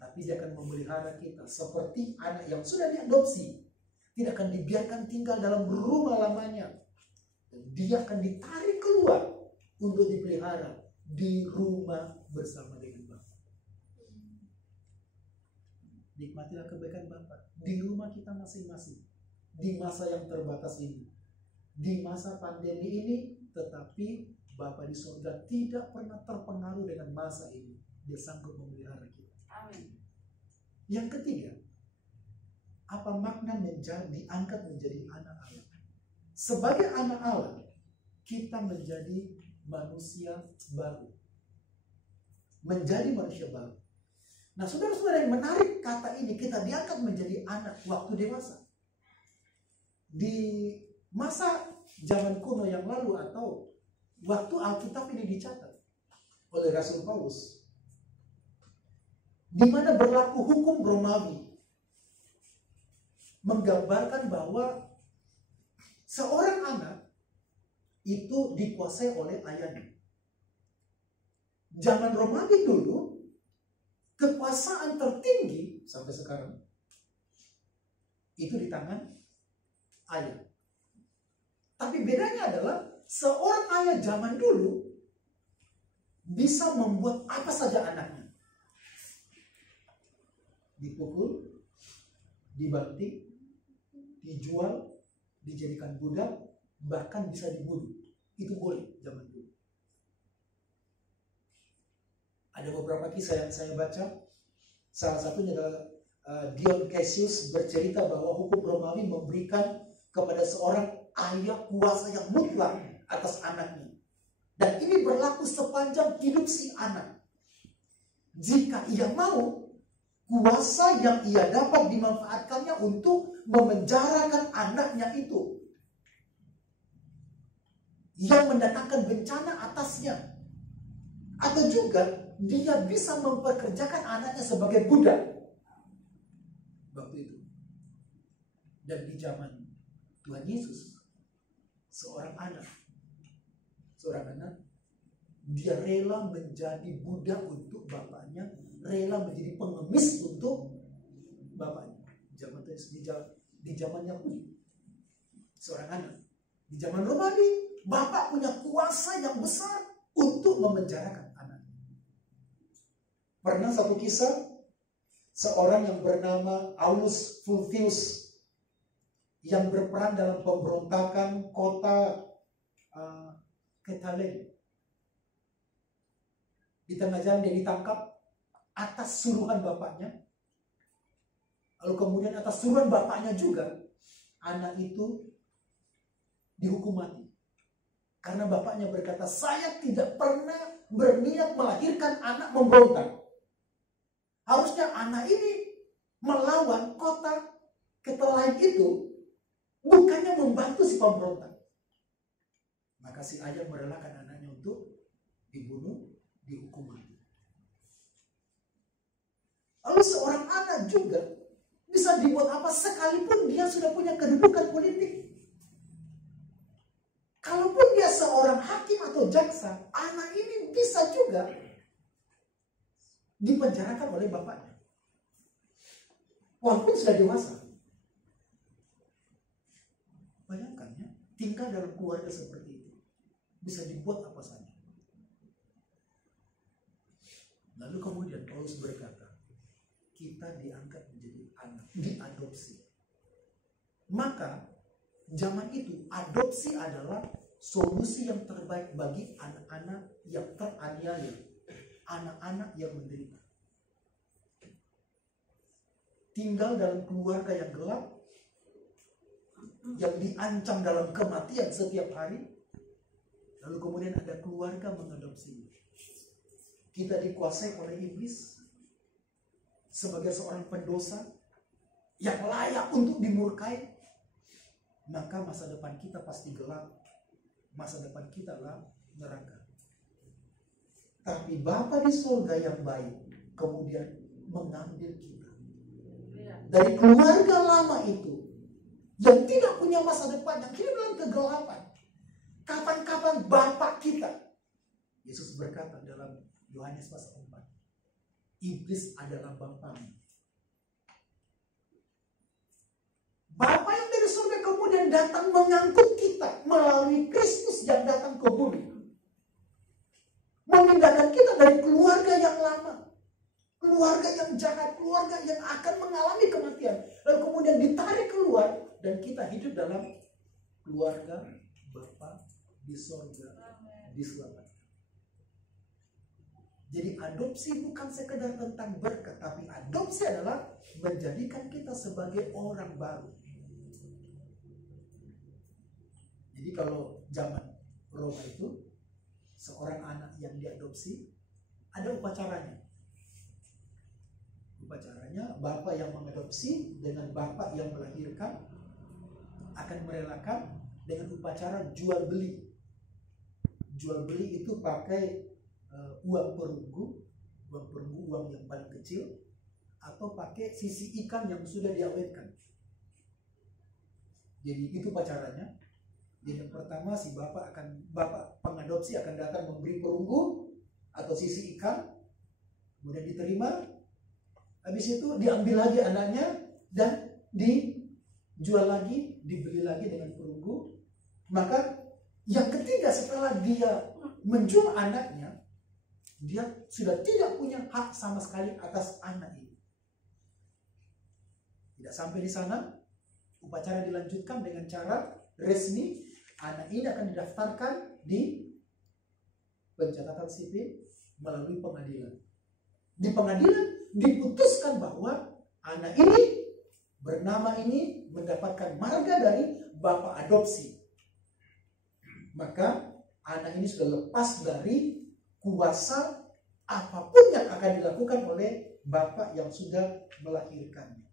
tapi Dia akan memelihara kita seperti anak yang sudah diadopsi. Tidak akan dibiarkan tinggal dalam rumah lamanya. Dan dia akan ditarik keluar untuk dipelihara di rumah bersama dengan Bapa. Nikmatilah kebaikan Bapa di rumah kita masing-masing. Di masa yang terbatas ini. Di masa pandemi ini, tetapi Bapa di surga tidak pernah terpengaruh dengan masa ini. Dia sanggup memelihara kita. Amin. Yang ketiga, apa makna diangkat menjadi anak Allah? Sebagai anak Allah, kita menjadi manusia baru. Menjadi manusia baru. Nah, saudara-saudara, yang menarik kata ini, kita diangkat menjadi anak waktu dewasa. Di masa zaman kuno yang lalu atau waktu Alkitab ini dicatat oleh Rasul Paulus, di mana berlaku hukum Romawi, menggambarkan bahwa seorang anak itu dikuasai oleh ayahnya. Zaman Romawi dulu, kekuasaan tertinggi sampai sekarang itu di tangan ayah. Tapi bedanya adalah seorang ayah zaman dulu bisa membuat apa saja anaknya. Dipukul, dibanting, dijual, dijadikan budak, bahkan bisa dibunuh. Itu boleh zaman dulu. Ada beberapa kisah yang saya baca. Salah satunya adalah Dion Cassius bercerita bahwa hukum Romawi memberikan kepada seorang ayah kuasa yang mutlak atas anaknya. Dan ini berlaku sepanjang hidup si anak. Jika ia mau, kuasa yang ia dapat dimanfaatkannya untuk memenjarakan anaknya itu, yang mendatangkan bencana atasnya. Atau juga dia bisa memperkerjakan anaknya sebagai budak waktu itu. Dan di zaman Tuhan Yesus, seorang anak, dia rela menjadi budak untuk bapaknya, rela menjadi pengemis untuk bapaknya. Di zaman Yahudi, seorang anak. Di zaman Romawi, bapak punya kuasa yang besar untuk memenjarakan anaknya. Pernah satu kisah, seorang yang bernama Aulus Fulvius yang berperan dalam pemberontakan kota Ketalen. Di tengah jalan dia ditangkap atas suruhan bapaknya. Lalu kemudian atas suruhan bapaknya juga, anak itu dihukum mati. Karena bapaknya berkata, saya tidak pernah berniat melahirkan anak memberontak. Harusnya anak ini melawan kota Ketelain itu, bukannya membantu si pemberontak. Maka si ayah merelakan anaknya untuk dibunuh, dihukum mati. Lalu seorang anak juga bisa dibuat apa sekalipun dia sudah punya kedudukan politik. Kalaupun dia seorang hakim atau jaksa, anak ini bisa juga dipenjarakan oleh bapaknya. Walaupun sudah dewasa. Bayangkan ya, tinggal dalam keluarga seperti itu. Bisa dibuat apa saja. Lalu kemudian Paulus berkata, kita diangkat menjadi anak, diadopsi. Maka zaman itu adopsi adalah solusi yang terbaik bagi anak-anak yang teraniaya, anak-anak yang menderita. Tinggal dalam keluarga yang gelap, yang diancam dalam kematian setiap hari, lalu kemudian ada keluarga mengadopsi. Kita dikuasai oleh iblis sebagai seorang pendosa yang layak untuk dimurkai, maka masa depan kita pasti gelap. Masa depan kita lah neraka. Tapi Bapa di surga yang baik kemudian mengambil kita dari keluarga lama itu yang tidak punya masa depan, yang hidup dalam kegelapan. Kapan-kapan Bapa kita, Yesus berkata dalam Yohanes pasal 4, iblis adalah bapamu. Bapa yang dari surga kemudian datang mengangkut kita melalui Kristus yang datang ke bumi. Memindahkan kita dari keluarga yang lama, keluarga yang jahat, keluarga yang akan mengalami kematian. Lalu kemudian ditarik keluar dan kita hidup dalam keluarga Bapa di surga, diselamatkan. Jadi adopsi bukan sekedar tentang berkat, tapi adopsi adalah menjadikan kita sebagai orang baru. Jadi kalau zaman Roma itu, seorang anak yang diadopsi, ada upacaranya. Upacaranya, bapak yang mengadopsi dengan bapak yang melahirkan akan merelakan dengan upacara jual beli. Jual beli itu pakai uang perunggu, uang yang paling kecil, atau pakai sisi ikan yang sudah diawetkan. Jadi itu pacarannya. Jadi yang pertama si bapak pengadopsi akan datang memberi perunggu atau sisi ikan, kemudian diterima. Habis itu diambil lagi anaknya dan dijual lagi, dibeli lagi dengan perunggu. Maka yang ketiga setelah dia menjual anaknya, dia sudah tidak punya hak sama sekali atas anak ini. Tidak sampai di sana, upacara dilanjutkan dengan cara resmi. Anak ini akan didaftarkan di pencatatan sipil melalui pengadilan. Di pengadilan diputuskan bahwa anak ini bernama ini mendapatkan marga dari bapak adopsi. Maka anak ini sudah lepas dari kuasa apapun yang akan dilakukan oleh bapak yang sudah melahirkannya.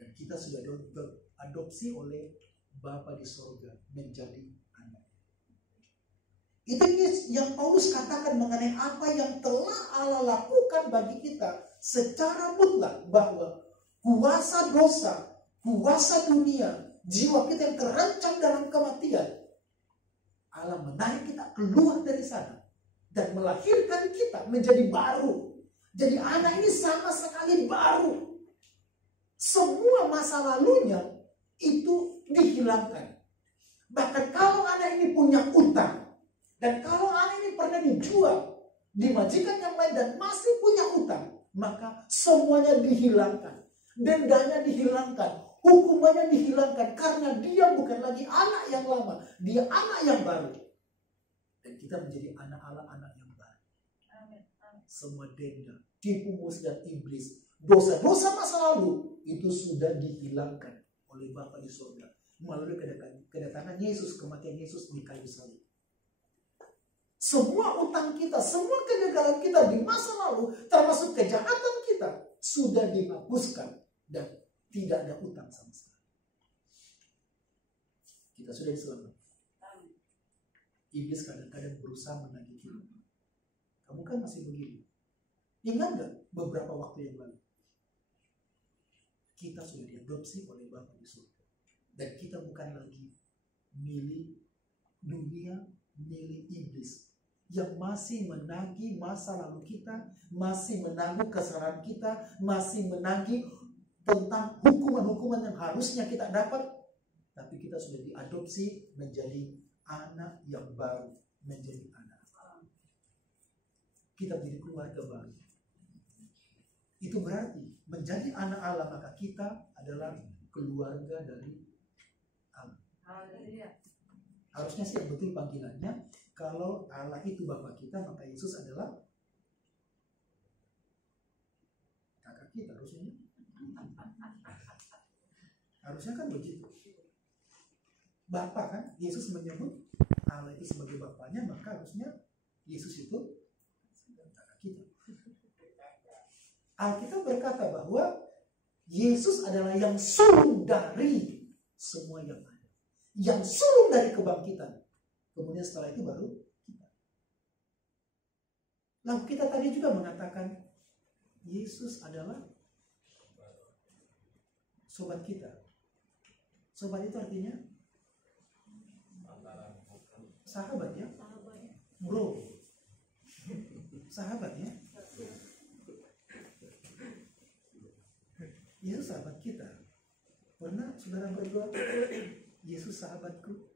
Dan kita sudah diadopsi oleh Bapa di sorga menjadi anak. Itu yang Paulus katakan mengenai apa yang telah Allah lakukan bagi kita secara mutlak, bahwa kuasa dosa, kuasa dunia, jiwa kita yang terancam dalam kematian, Allah menarik kita keluar dari sana dan melahirkan kita menjadi baru. Jadi anak ini sama sekali baru. Semua masa lalunya itu dihilangkan. Bahkan kalau anak ini punya utang, dan kalau anak ini pernah dijual di majikan yang lain dan masih punya utang, maka semuanya dihilangkan. Dendanya dihilangkan, hukumannya dihilangkan, karena dia bukan lagi anak yang lama, dia anak yang baru. Dan kita menjadi anak Allah, anak yang baru. Semua denda, tipu muslihat iblis, dosa-dosa masa lalu itu sudah dihilangkan oleh Bapa di surga melalui kedatangan Yesus, kematian Yesus di kayu salib. Semua utang kita, semua kegagalan kita di masa lalu, termasuk kejahatan kita, sudah dihapuskan dan tidak ada utang sama sekali. Kita sudah diselamatkan. Iblis kadang-kadang berusaha menagih kita. Kamu kan masih begini. Ingat gak beberapa waktu yang lalu? Kita sudah diadopsi oleh Bapa di surga. Dan kita bukan lagi milik dunia, milik iblis yang masih menagih masa lalu kita, masih menanggung kesalahan kita, masih menagih tentang hukuman-hukuman yang harusnya kita dapat. Tapi kita sudah diadopsi menjadi anak yang baru, menjadi anak. Kita menjadi keluarga baru. Itu berarti menjadi anak Allah, maka kita adalah keluarga dari Allah. Harusnya sih yang betul panggilannya, kalau Allah itu Bapa kita, maka Yesus adalah kakak kita, harusnya. Harusnya kan begitu. Bapa kan, Yesus menyebut Allah itu sebagai Bapanya, maka harusnya Yesus itu kakak kita. Alkitab berkata bahwa Yesus adalah yang sulung dari semua yang ada. Yang sulung dari kebangkitan. Kemudian setelah itu baru kita. Lalu kita tadi juga mengatakan Yesus adalah sobat kita. Sobat itu artinya sahabat ya. Bro. Sahabat ya. Yesus sahabat kita. Pernah saudara berdoa, Yesus sahabatku?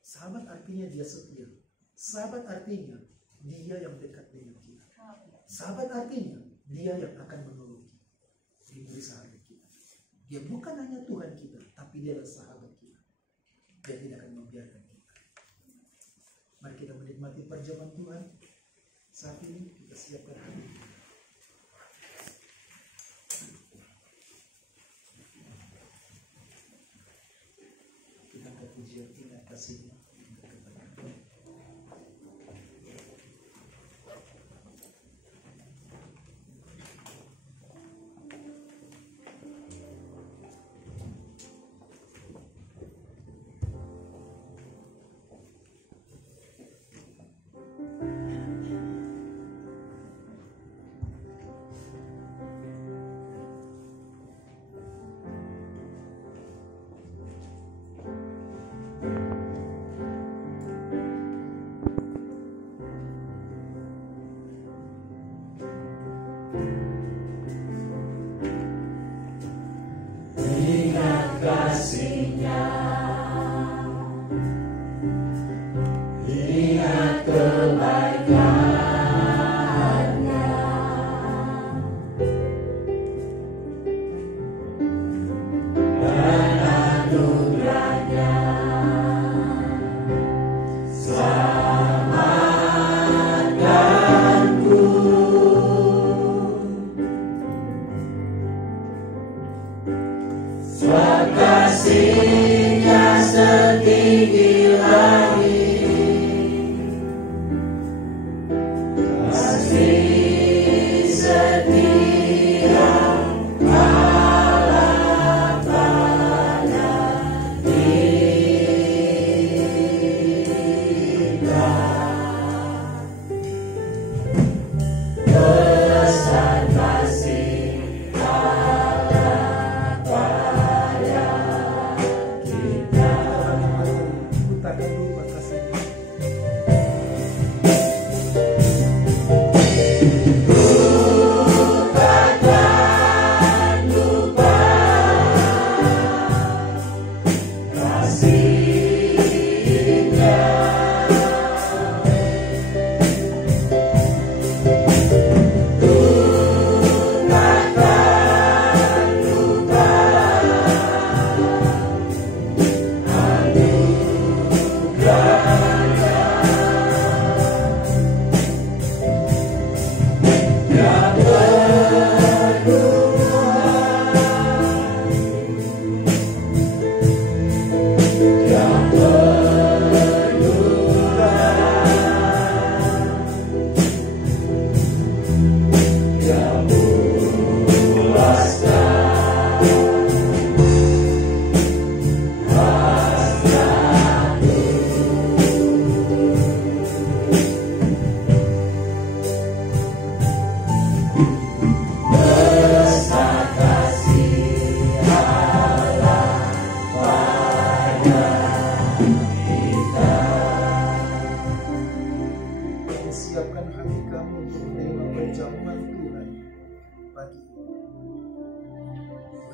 Sahabat artinya dia setia. Sahabat artinya dia yang dekat dengan kita. Sahabat artinya dia yang akan menolong kita. Dia sahabat kita. Dia bukan hanya Tuhan kita, tapi dia adalah sahabat kita. Dia tidak akan membiarkan kita. Mari kita menikmati perjamuan Tuhan. Saat ini kita siapkan hati. Kita angkat pujian ingat kasih-Nya kepada kita.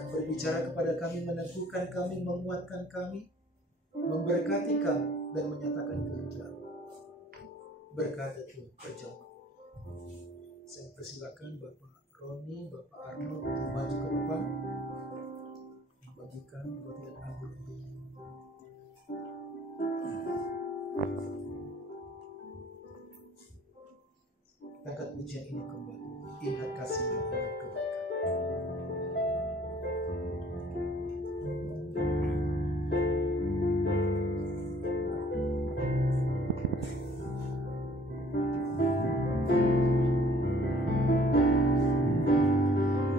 Berbicara kepada kami, meneguhkan kami, menguatkan kami, memberkati kami, dan menyatakan kehendak. Berkati Tuhan perjamuan. Saya persilakan Bapak Roni, Bapak Arnold untuk maju ke depan, membagikan roti dan anggur untuk angkat pujian ini kembali. Ingat kasih-Nya, ingat kebaikan.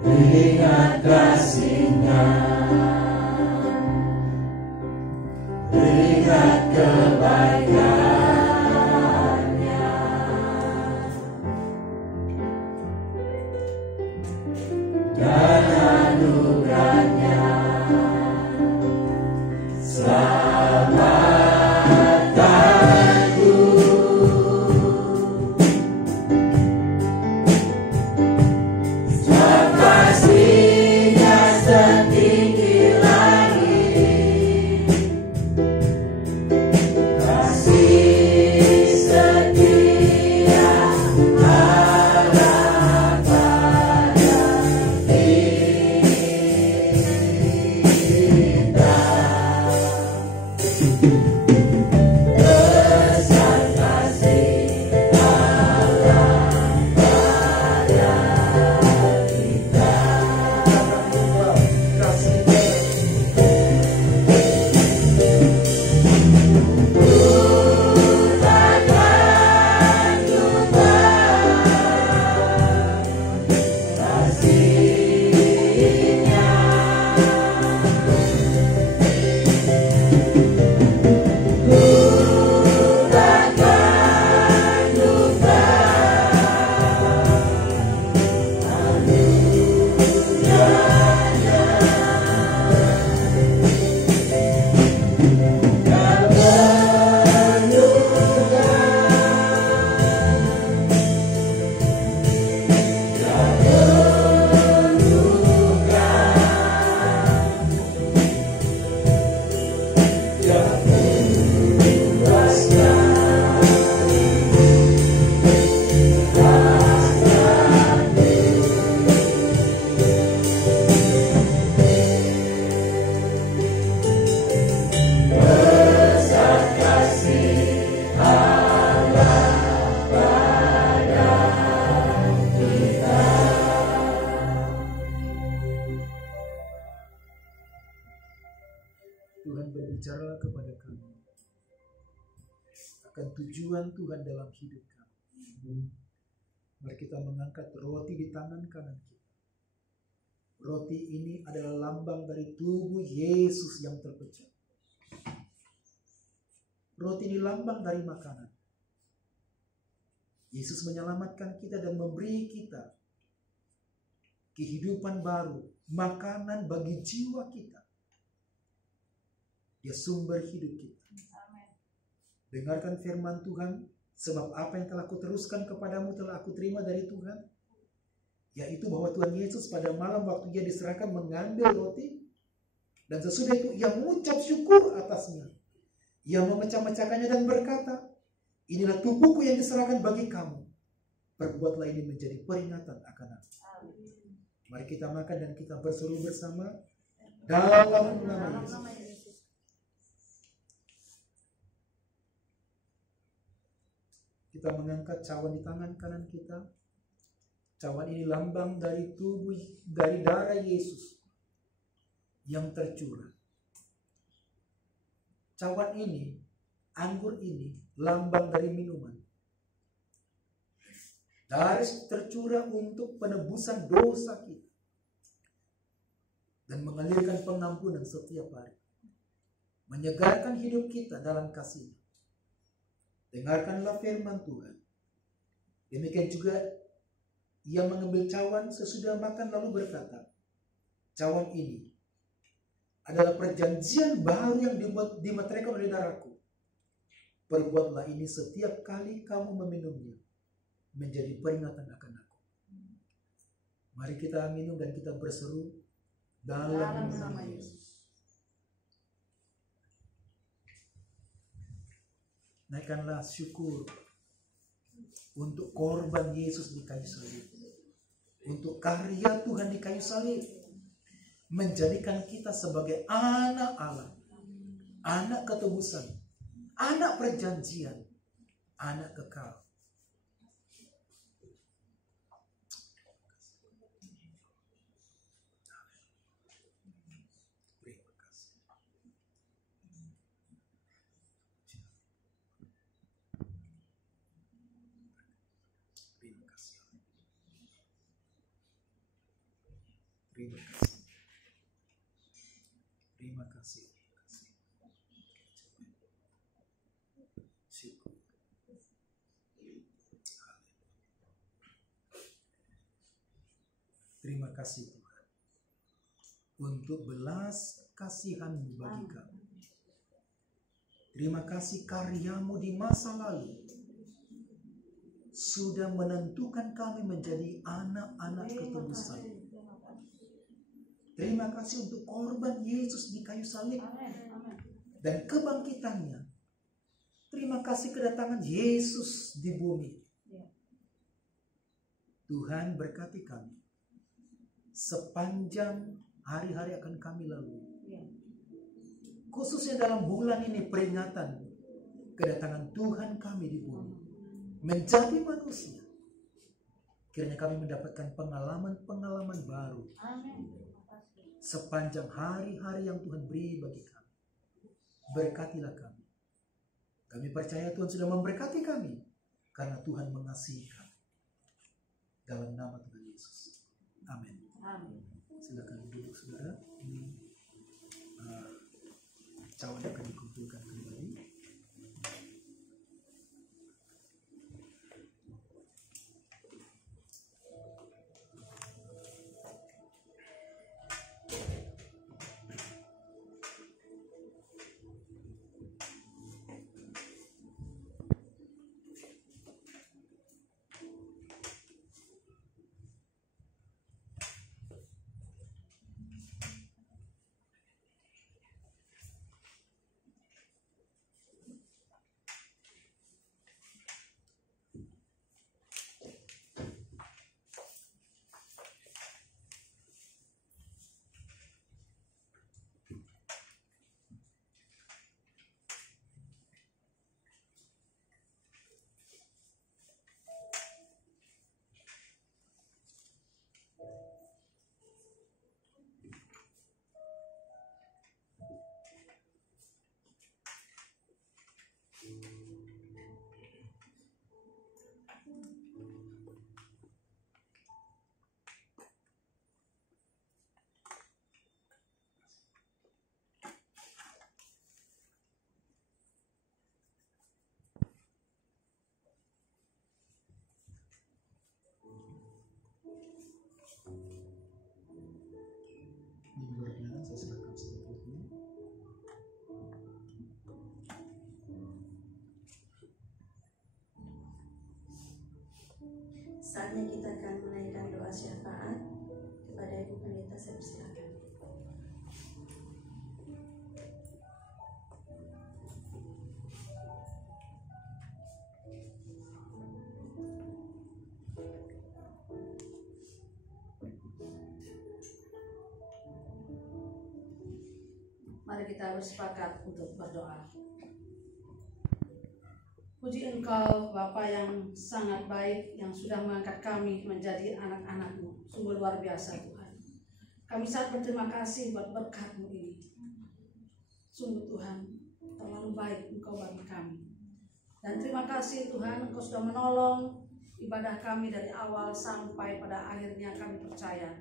Ingat kasih-Nya, ingat kebaikan-Nya, dan anugerah-Nya. Selamatkanku, kasih-Nya setinggi langit, kasih setia Allah pada kita. Tuhan berbicara kepada kami akan tujuan Tuhan dalam hidup kami. Mari kita mengangkat roti di tangan kanan kita. Roti ini adalah lambang dari tubuh Yesus yang terpecah. Roti ini lambang dari makanan. Yesus menyelamatkan kita dan memberi kita kehidupan baru, makanan bagi jiwa kita. Dia sumber hidup kita. Dengarkan firman Tuhan, sebab apa yang telah kuteruskan kepadamu telah aku terima dari Tuhan, yaitu bahwa Tuhan Yesus pada malam waktu dia diserahkan mengambil roti, dan sesudah itu ia mengucap syukur atasnya. Ia memecah-mecahkannya dan berkata, inilah tubuhku yang diserahkan bagi kamu. Perbuatlah ini menjadi peringatan akan aku. Mari kita makan dan kita berseru bersama dalam nama Yesus. Kita mengangkat cawan di tangan kanan kita. Cawan ini lambang dari tubuh, dari darah Yesus yang tercurah. Cawan ini, anggur ini, lambang dari minuman. Darah tercurah untuk penebusan dosa kita dan mengalirkan pengampunan setiap hari, menyegarkan hidup kita dalam kasih. Dengarkanlah firman Tuhan. Demikian juga ia mengambil cawan sesudah makan lalu berkata, cawan ini adalah perjanjian baru yang dimeteraikan oleh darahku. Perbuatlah ini setiap kali kamu meminumnya, menjadi peringatan akan aku. Mari kita minum dan kita berseru dalam nama Yesus. Naikkanlah syukur untuk korban Yesus di kayu salib, untuk karya Tuhan di kayu salib, menjadikan kita sebagai anak Allah, anak ketebusan, anak perjanjian, anak kekal. Terima kasih. Syukur. Terima kasih Tuhan untuk belas kasihan-Mu bagi kami. Terima kasih karya-Mu di masa lalu sudah menentukan kami menjadi anak-anak ketebusan. Terima kasih untuk korban Yesus di kayu salib dan kebangkitannya. Terima kasih kedatangan Yesus di bumi. Tuhan berkati kami sepanjang hari-hari akan kami lalui. Khususnya dalam bulan ini peringatan kedatangan Tuhan kami di bumi. Menjadi manusia. Kiranya kami mendapatkan pengalaman-pengalaman baru. Sepanjang hari-hari yang Tuhan beri bagi kami. Berkatilah kami. Kami percaya Tuhan sudah memberkati kami. Karena Tuhan mengasihi kami. Dalam nama Tuhan Yesus. Amin. Silakan duduk saudara. Ini cawan akan dikumpulkan kembali. saatnya kita akan menaikkan doa syafaat kepada Ibu Pendeta. Saya persilakan. Mari kita bersepakat untuk berdoa. Puji Engkau Bapa yang sangat baik, yang sudah mengangkat kami menjadi anak-anak-Mu. Sungguh luar biasa Tuhan. Kami sangat berterima kasih buat berkat-Mu ini. Sungguh Tuhan, terlalu baik Engkau bagi kami. Dan terima kasih Tuhan, Engkau sudah menolong ibadah kami dari awal sampai pada akhirnya kami percaya.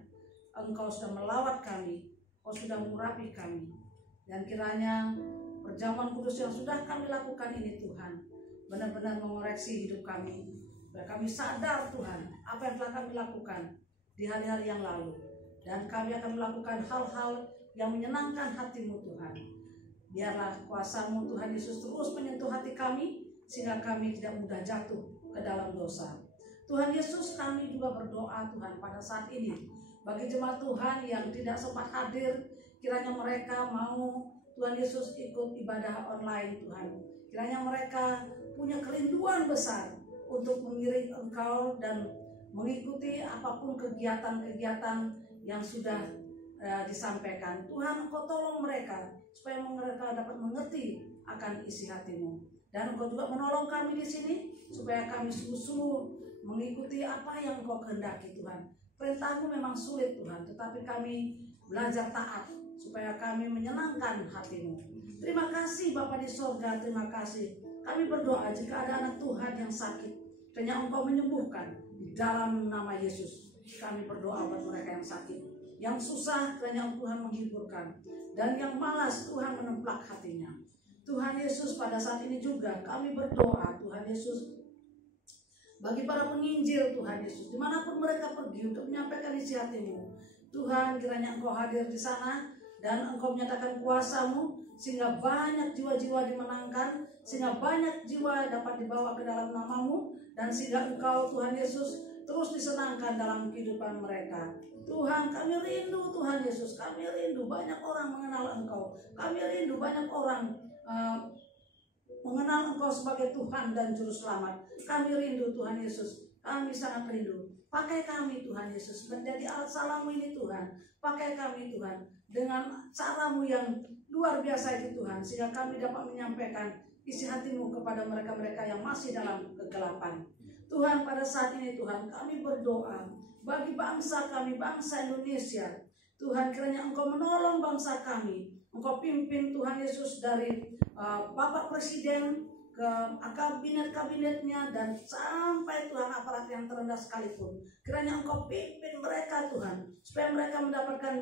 Engkau sudah melawat kami, Engkau sudah mengurapi kami. Dan kiranya perjamuan kudus yang sudah kami lakukan ini Tuhan benar-benar mengoreksi hidup kami. Supaya kami sadar Tuhan apa yang telah kami lakukan di hari-hari yang lalu. Dan kami akan melakukan hal-hal yang menyenangkan hati-Mu Tuhan. Biarlah kuasa-Mu Tuhan Yesus terus menyentuh hati kami sehingga kami tidak mudah jatuh ke dalam dosa. Tuhan Yesus, kami juga berdoa Tuhan pada saat ini bagi jemaat Tuhan yang tidak sempat hadir, kiranya mereka mau Tuhan Yesus ikut ibadah online Tuhan. Kiranya mereka punya kerinduan besar untuk mengiring Engkau dan mengikuti apapun kegiatan-kegiatan yang sudah disampaikan. Tuhan, Engkau tolong mereka supaya mereka dapat mengerti akan isi hati-Mu. Dan Engkau juga menolong kami di sini supaya kami sungguh-sungguh mengikuti apa yang Engkau kehendaki Tuhan. Perintah-Mu memang sulit Tuhan, tetapi kami belajar taat supaya kami menyenangkan hati-Mu. Terima kasih Bapa di sorga, terima kasih. Kami berdoa jika ada anak Tuhan yang sakit, kiranya Engkau menyembuhkan di dalam nama Yesus. Kami berdoa buat mereka yang sakit, yang susah kiranya Tuhan menghiburkan, dan yang malas Tuhan menemplak hatinya. Tuhan Yesus, pada saat ini juga kami berdoa Tuhan Yesus bagi para penginjil Tuhan Yesus, dimanapun mereka pergi untuk menyampaikan isi hati-Mu. Tuhan, kiranya Engkau hadir di sana dan Engkau menyatakan kuasa-Mu sehingga banyak jiwa-jiwa dimenangkan, sehingga banyak jiwa dapat dibawa ke dalam nama-Mu, dan sehingga Engkau Tuhan Yesus terus disenangkan dalam kehidupan mereka. Tuhan, kami rindu Tuhan Yesus, kami rindu banyak orang mengenal Engkau, kami rindu banyak orang mengenal Engkau sebagai Tuhan dan Juru Selamat. Kami rindu Tuhan Yesus, kami sangat rindu. Pakai kami Tuhan Yesus menjadi alat salamu ini Tuhan. Pakai kami Tuhan dengan cara-Mu yang luar biasa itu Tuhan, sehingga kami dapat menyampaikan isi hati-Mu kepada mereka-mereka yang masih dalam kegelapan. Tuhan, pada saat ini Tuhan, kami berdoa bagi bangsa kami, bangsa Indonesia. Tuhan, kiranya Engkau menolong bangsa kami. Engkau pimpin Tuhan Yesus dari Bapak Presiden ke kabinet-kabinetnya dan sampai Tuhan aparat yang terendah sekalipun. Kiranya Engkau pimpin mereka Tuhan, supaya mereka mendapatkan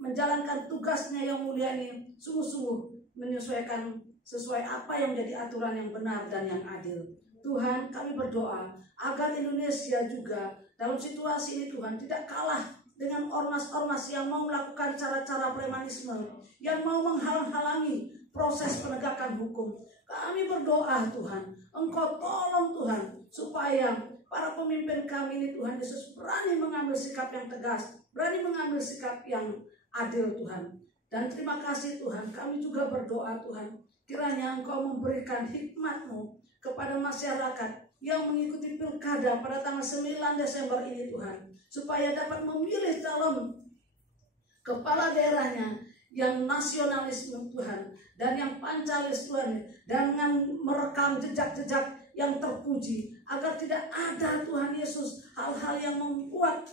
menjalankan tugasnya yang mulia ini sungguh-sungguh menyesuaikan sesuai apa yang menjadi aturan yang benar dan yang adil. Tuhan, kami berdoa agar Indonesia juga dalam situasi ini Tuhan tidak kalah dengan ormas-ormas yang mau melakukan cara-cara premanisme, yang mau menghalang-halangi proses penegakan hukum. Kami berdoa Tuhan, Engkau tolong Tuhan, supaya para pemimpin kami ini Tuhan Yesus berani mengambil sikap yang tegas, berani mengambil sikap yang adil Tuhan. Dan terima kasih Tuhan, kami juga berdoa Tuhan, kiranya Engkau memberikan hikmat-Mu kepada masyarakat yang mengikuti pilkada pada tanggal 9 Desember ini Tuhan, supaya dapat memilih calon kepala daerahnya yang nasionalis Tuhan dan yang pancalis Tuhan, dengan merekam jejak-jejak yang terpuji, agar tidak ada Tuhan Yesus hal-hal yang membuat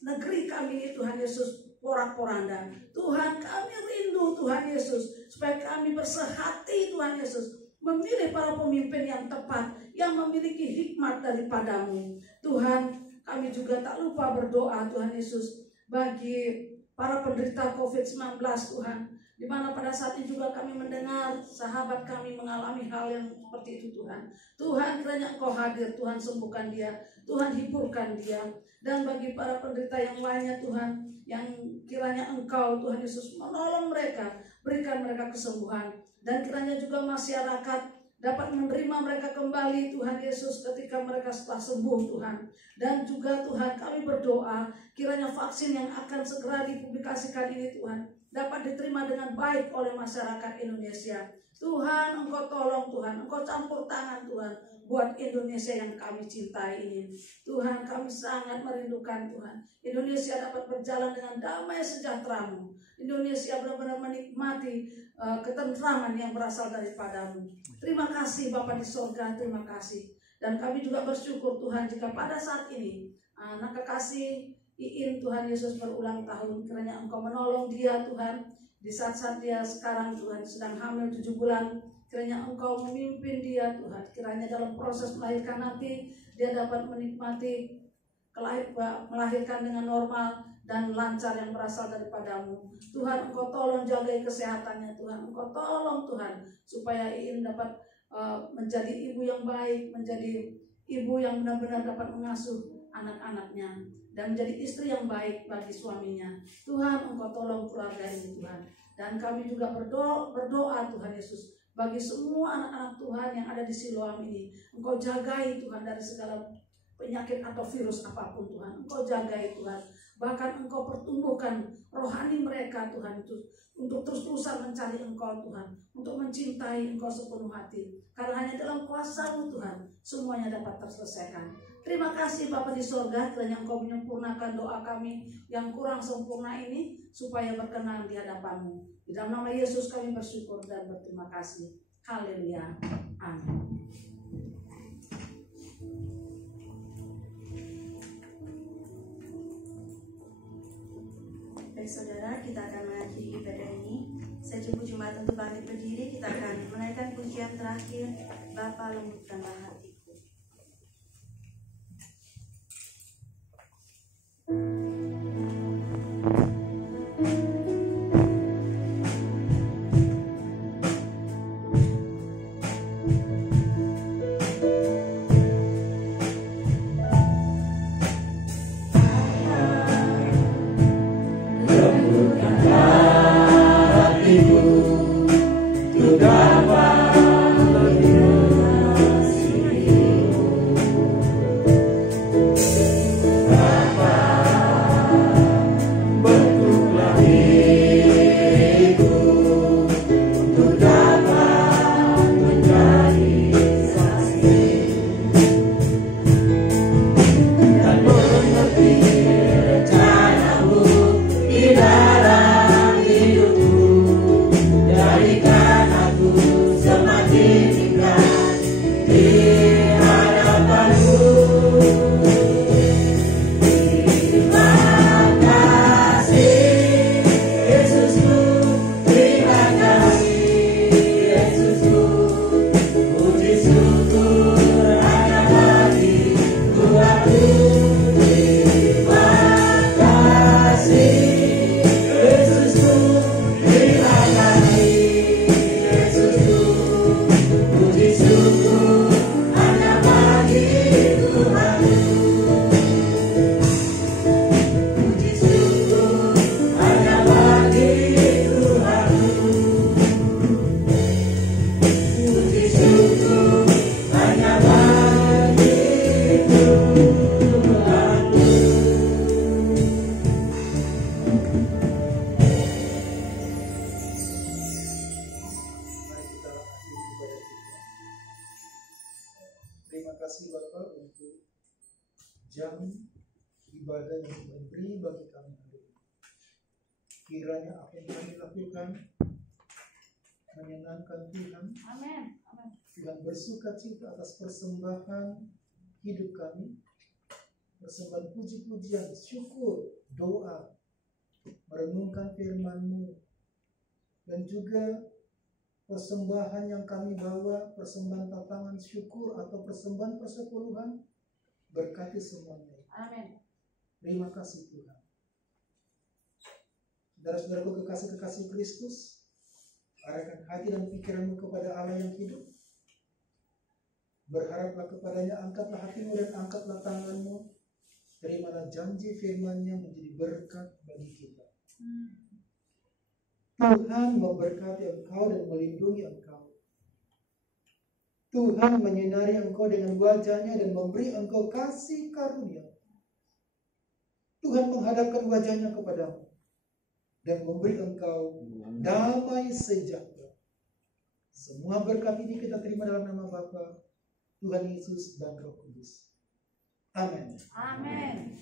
negeri kami ini Tuhan Yesus porak-poranda. Tuhan, kami rindu Tuhan Yesus supaya kami bersehati Tuhan Yesus memilih para pemimpin yang tepat, yang memiliki hikmat daripada-Mu. Tuhan, kami juga tak lupa berdoa Tuhan Yesus bagi para penderita COVID-19 Tuhan, di mana pada saat ini juga kami mendengar sahabat kami mengalami hal yang seperti itu Tuhan. Tuhan, kiranya Engkau hadir, Tuhan sembuhkan dia, Tuhan hiburkan dia. Dan bagi para penderita yang lainnya Tuhan, yang kiranya Engkau Tuhan Yesus menolong mereka, berikan mereka kesembuhan. Dan kiranya juga masyarakat dapat menerima mereka kembali Tuhan Yesus ketika mereka setelah sembuh Tuhan. Dan juga Tuhan kami berdoa kiranya vaksin yang akan segera dipublikasikan ini Tuhan dapat diterima dengan baik oleh masyarakat Indonesia. Tuhan Engkau tolong Tuhan, Engkau campur tangan Tuhan buat Indonesia yang kami cintai ini. Tuhan kami sangat merindukan Tuhan Indonesia dapat berjalan dengan damai sejahtera-Mu. Indonesia benar-benar menikmati ketentraman yang berasal daripadamu. Terima kasih Bapa di sorga, terima kasih. Dan kami juga bersyukur Tuhan jika pada saat ini anak kekasih Iin Tuhan Yesus berulang tahun, kiranya Engkau menolong dia Tuhan di saat-saat dia sekarang Tuhan sedang hamil 7 bulan. Kiranya Engkau memimpin dia Tuhan, kiranya dalam proses melahirkan nanti dia dapat menikmati melahirkan dengan normal dan lancar yang berasal daripadamu. Tuhan Engkau tolong jaga kesehatannya Tuhan, Engkau tolong Tuhan supaya Iin dapat menjadi ibu yang baik, menjadi ibu yang benar-benar dapat mengasuh anak-anaknya dan menjadi istri yang baik bagi suaminya. Tuhan Engkau tolong keluarga ini Tuhan. Dan kami juga berdoa Tuhan Yesus bagi semua anak-anak Tuhan yang ada di Siloam ini. Engkau jagai Tuhan dari segala penyakit atau virus apapun Tuhan. Engkau jagai Tuhan. Bahkan Engkau pertumbuhkan rohani mereka Tuhan itu untuk terus-terusan mencari Engkau Tuhan, untuk mencintai Engkau sepenuh hati. Karena hanya dalam kuasa-Mu Tuhan semuanya dapat terselesaikan. Terima kasih Bapa di sorga, kiranya Engkau menyempurnakan doa kami yang kurang sempurna ini supaya berkenan di hadapan-Mu. Di dalam nama Yesus kami bersyukur dan berterima kasih. Haleluya. Amin. Baik saudara, kita akan mengakhiri ibadah ini. Sejumlah jemaat untuk bangkit berdiri, kita akan menaikkan pujian terakhir, Bapa lembutkanlah hatiku. Kiranya apa yang kami lakukan menyenangkan Tuhan. Amin. Tuhan bersuka-cita atas persembahan hidup kami, persembahan puji-pujian, syukur, doa, merenungkan firman-Mu, dan juga persembahan yang kami bawa, persembahan tatangan syukur atau persembahan persepuluhan. Berkati semuanya. Amin. Terima kasih Tuhan. Saudara-saudaraku kekasih-kekasih Kristus, arahkan hati dan pikiranmu kepada Allah yang hidup. Berharaplah kepadanya, angkatlah hatimu dan angkatlah tanganmu. Terimalah janji firman-Nya menjadi berkat bagi kita. Tuhan memberkati engkau dan melindungi engkau. Tuhan menyinari engkau dengan wajahnya dan memberi engkau kasih karunia. Tuhan menghadapkan wajahnya kepadamu dan memberi engkau damai sejahtera. Semua berkat ini kita terima dalam nama Bapa, Tuhan Yesus dan Roh Kudus. Amin. Amin.